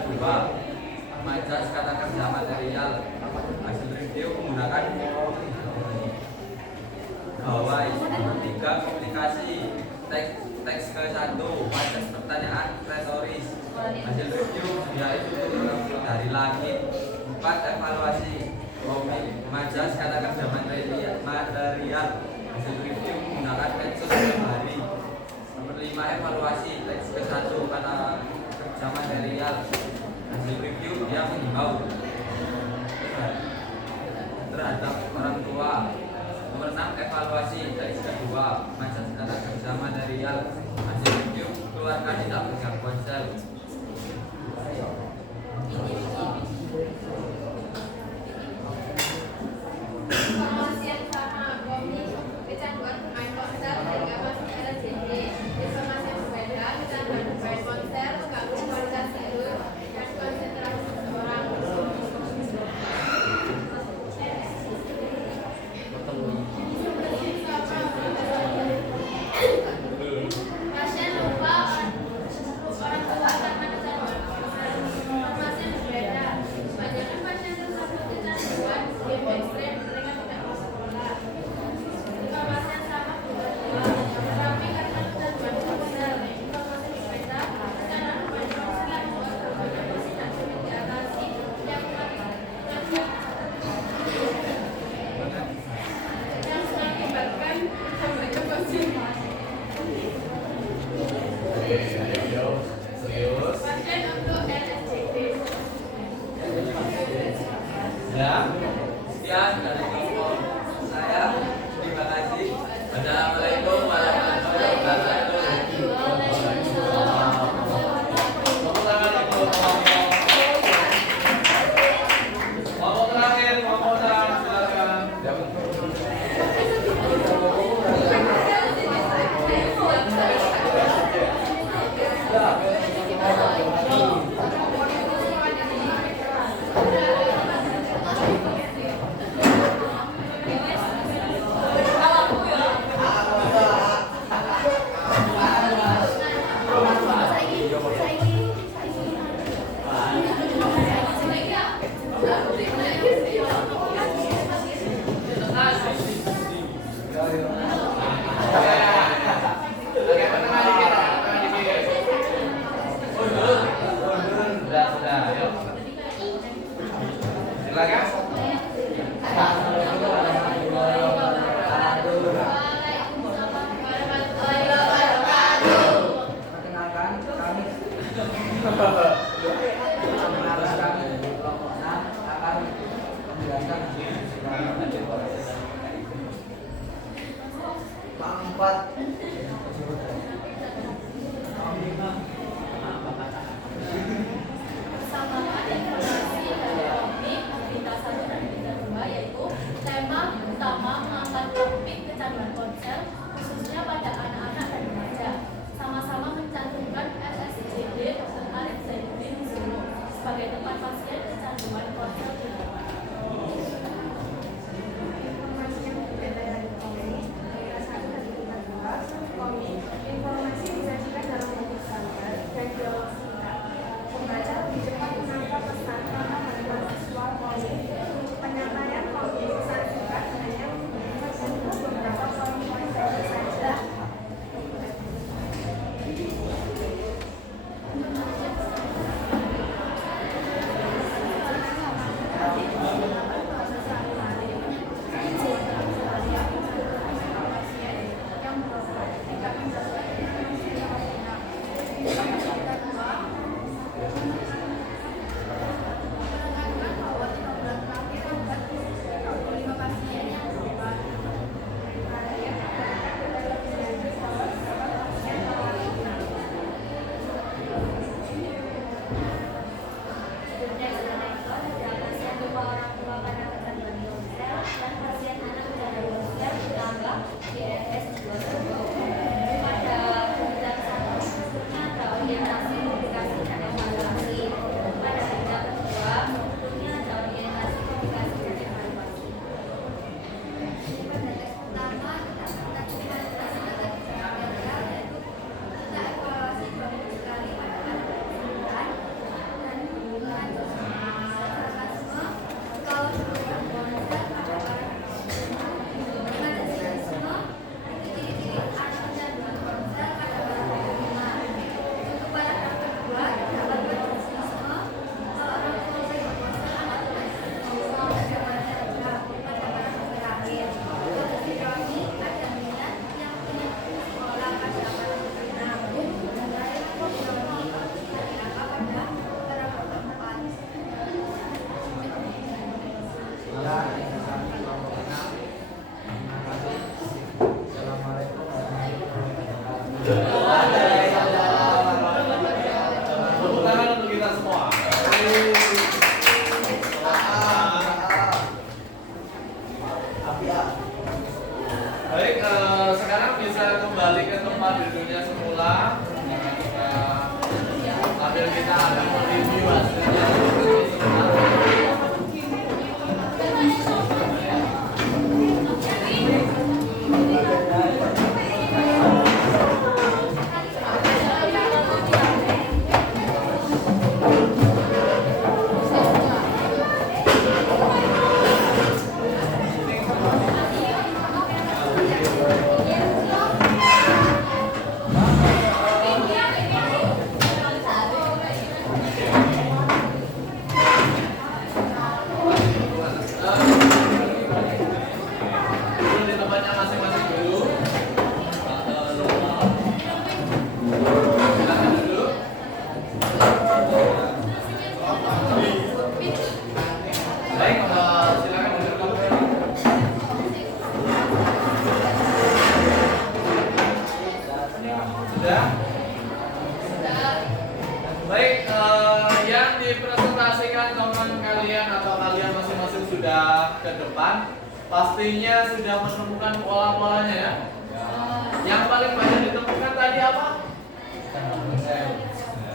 kedua, majas kata kerja material. Hasil review menggunakan gawai. Ketiga, komunikasi. Teks ke-1, majas pertanyaan retoris. Hasil review yaitu dari langit. 4, evaluasi. Komik, majas kata kerja material. Hasil review menggunakan medsos hari. Nomor 5, evaluasi. Teks ke-1, kata kerja material. Hasil review dia menghimbau terhadap orang tua. Nomor 6, evaluasi. Teks kedua, majas kata kerja material. Hasil review, keluarga tidak pegang ponsel. Informasi yang sama, komik, kecanduan bermain ponsel sehingga masuk RCD. Informasi yang berbeda, kecanduan bermain ponsel, mengganggu kualitas tidur dan konsentrasi seseorang. Pasien lupa orang tua karena kecanduan ponsel. Informasi yang berbeda, kebanyakan pasien tersebut kecanduan game ekstrim mereka tidak mau sekolah. Informasi yang sama berbeda, tetapi karena kecanduan ponsel. Informasi yang berbeda, kecanduan bermain ponsel yang membuat berbagai pasien tidak sulit diatasi yang mengakibatkan sampai ponsel. Serius. Pasien untuk RSCD. Ya. Sekian dari kelompok saya. Terima kasih. Assalamualaikum warahmatullahi wabarakatuh. Ngomong terakhir, ngomong silakan. Sudah, yuk. Silakan. Perkenalkan kami Penaras kami kelompok 6 akan menjelaskan keempat Persamaan informasi dari komik berita 1 dan berita 2 yaitu tema utama mengangkat topik kecanduan ponsel khususnya pada anak-anak dan remaja. Sama-sama mencantumkan RSCD Dr. Arif Zainuddin Solo sebagai tempat pasien kecanduan ponsel dirawat. Informasi yang berbeda dari komik, berita 1 dan berita 2. Komik, informasi disajikan dalam bentuk gambar dan dialog singkat. Pembaca lebih cepat menangkap pesan karena bantuan visual komik. Penyampaian komik pesan singkat hanya menyentuh beberapa poin-poin saja. tangan semua. Baik, sekarang bisa kembali ke tempat duduknya semula. Sambil kita akan mereview hasilnya. Di tempatnya masing-masing dulu. Silakan duduk. Baik, silakan duduk. Sudah? Baik, yang dipresentasikan teman kalian atau kalian masing-masing sudah ke depan, pastinya sudah menemukan pola-polanya ya. Yang paling banyak ditemukan tadi apa?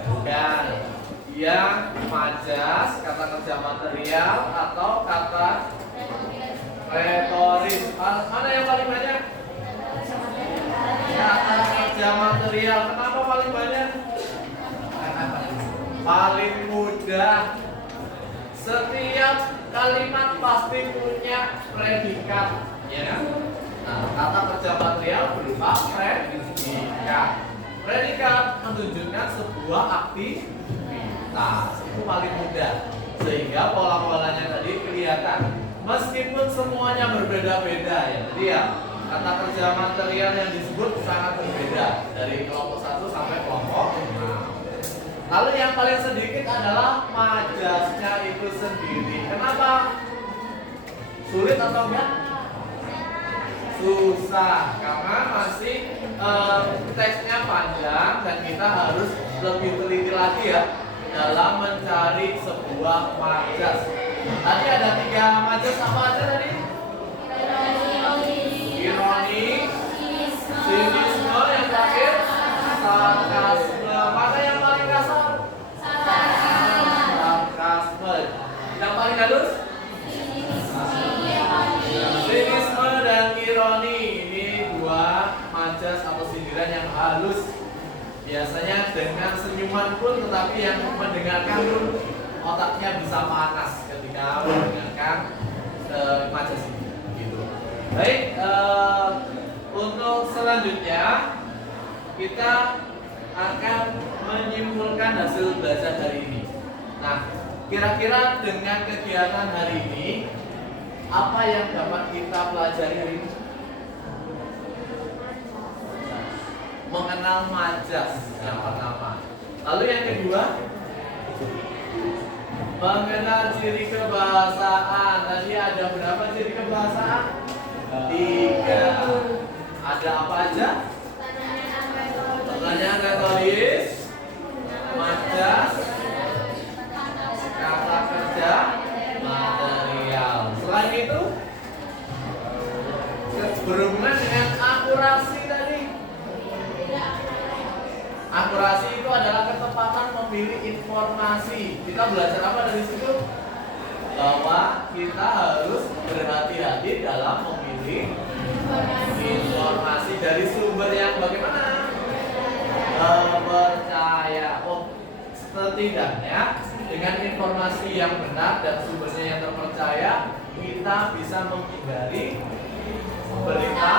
Bukan. Yang majas, kata kerja material atau kata retoris. Mana yang paling banyak? Kata kerja material. Kenapa paling banyak? Paling mudah. Setiap kalimat pasti punya predikat, ya. Nah, kata kerja material berupa predikat. Predikat menunjukkan sebuah aktivitas. Itu paling mudah. Sehingga pola-polanya tadi kelihatan. Meskipun semuanya berbeda-beda ya. Jadi ya, kata kerja material yang disebut sangat berbeda dari kelompok 1 sampai kelompok 6. Lalu yang paling sedikit adalah majasnya itu sendiri. Kenapa? Sulit atau enggak? Susah, karena masih teksnya panjang dan kita harus lebih teliti lagi ya dalam mencari sebuah majas. Tadi ada 3 majas, apa aja tadi? Ironi, sinisme, yang terakhir sarkasme. Mana yang paling kasar? Sarkasme. Yang paling halus? Sinisme dan ironi. Ini 2 majas atau sindiran yang halus. Biasanya dengan senyuman pun, tetapi yang mendengarkan pun otaknya bisa panas ketika mendengarkan majas ini. Gitu. Baik, untuk selanjutnya kita akan menyimpulkan hasil belajar hari ini. Nah, kira-kira dengan kegiatan hari ini, apa yang dapat kita pelajari hari ini? Mengenal majas yang pertama. Lalu yang kedua, mengenal ciri kebahasaan. Tadi ada berapa ciri kebahasaan? 3. Ada apa aja? Pertanyaan retoris, majas, kata kerja material. Selain itu, berhubungan dengan akurasi tadi. Akurasi itu adalah ketepatan memilih informasi. Kita belajar apa dari situ? Bahwa kita harus berhati-hati dalam memilih informasi dari sumber yang bagaimana? Percaya. Setidaknya dengan informasi yang benar dan sumbernya yang terpercaya, kita bisa menghindari berita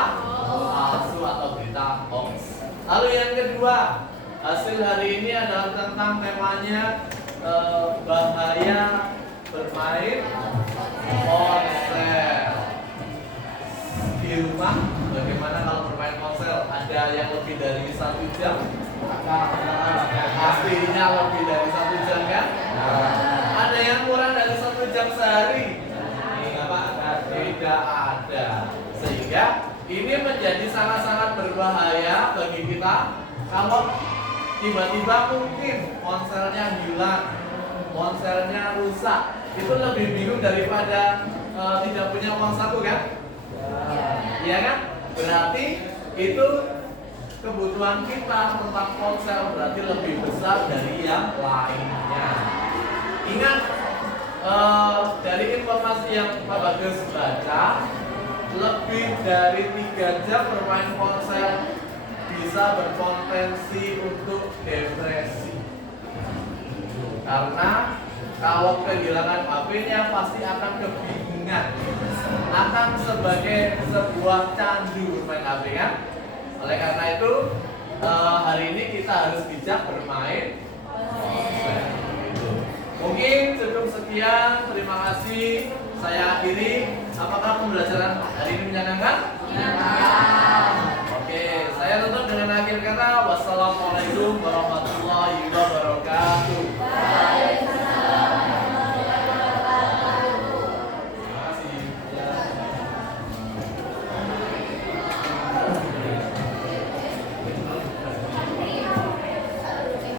palsu atau berita hoax. Lalu yang kedua, hasil hari ini adalah tentang temanya bahaya bermain ponsel. Di rumah, bagaimana kalau bermain ponsel? Ada yang lebih dari 1 jam? Pastinya lebih dari 1 jam kan? Ada yang kurang dari 1 jam sehari? Tidak ada. Sehingga ini menjadi sangat-sangat berbahaya bagi kita kalau tiba-tiba mungkin ponselnya hilang ponselnya rusak. Itu lebih bingung daripada tidak punya uang saku kan? Iya kan? Berarti itu kebutuhan kita tentang ponsel berarti lebih besar dari yang lainnya. Ingat, dari informasi yang Pak Bagus baca, lebih dari 3 jam bermain ponsel bisa berpotensi untuk depresi. Karena kalau kehilangan HP-nya pasti akan kebingungan, akan sebagai sebuah candu bermain HP kan? Oleh karena itu hari ini kita harus bijak bermain ponsel. Mungkin cukup sekian, terima kasih. Saya akhiri. Apakah pembelajaran hari ini menyenangkan?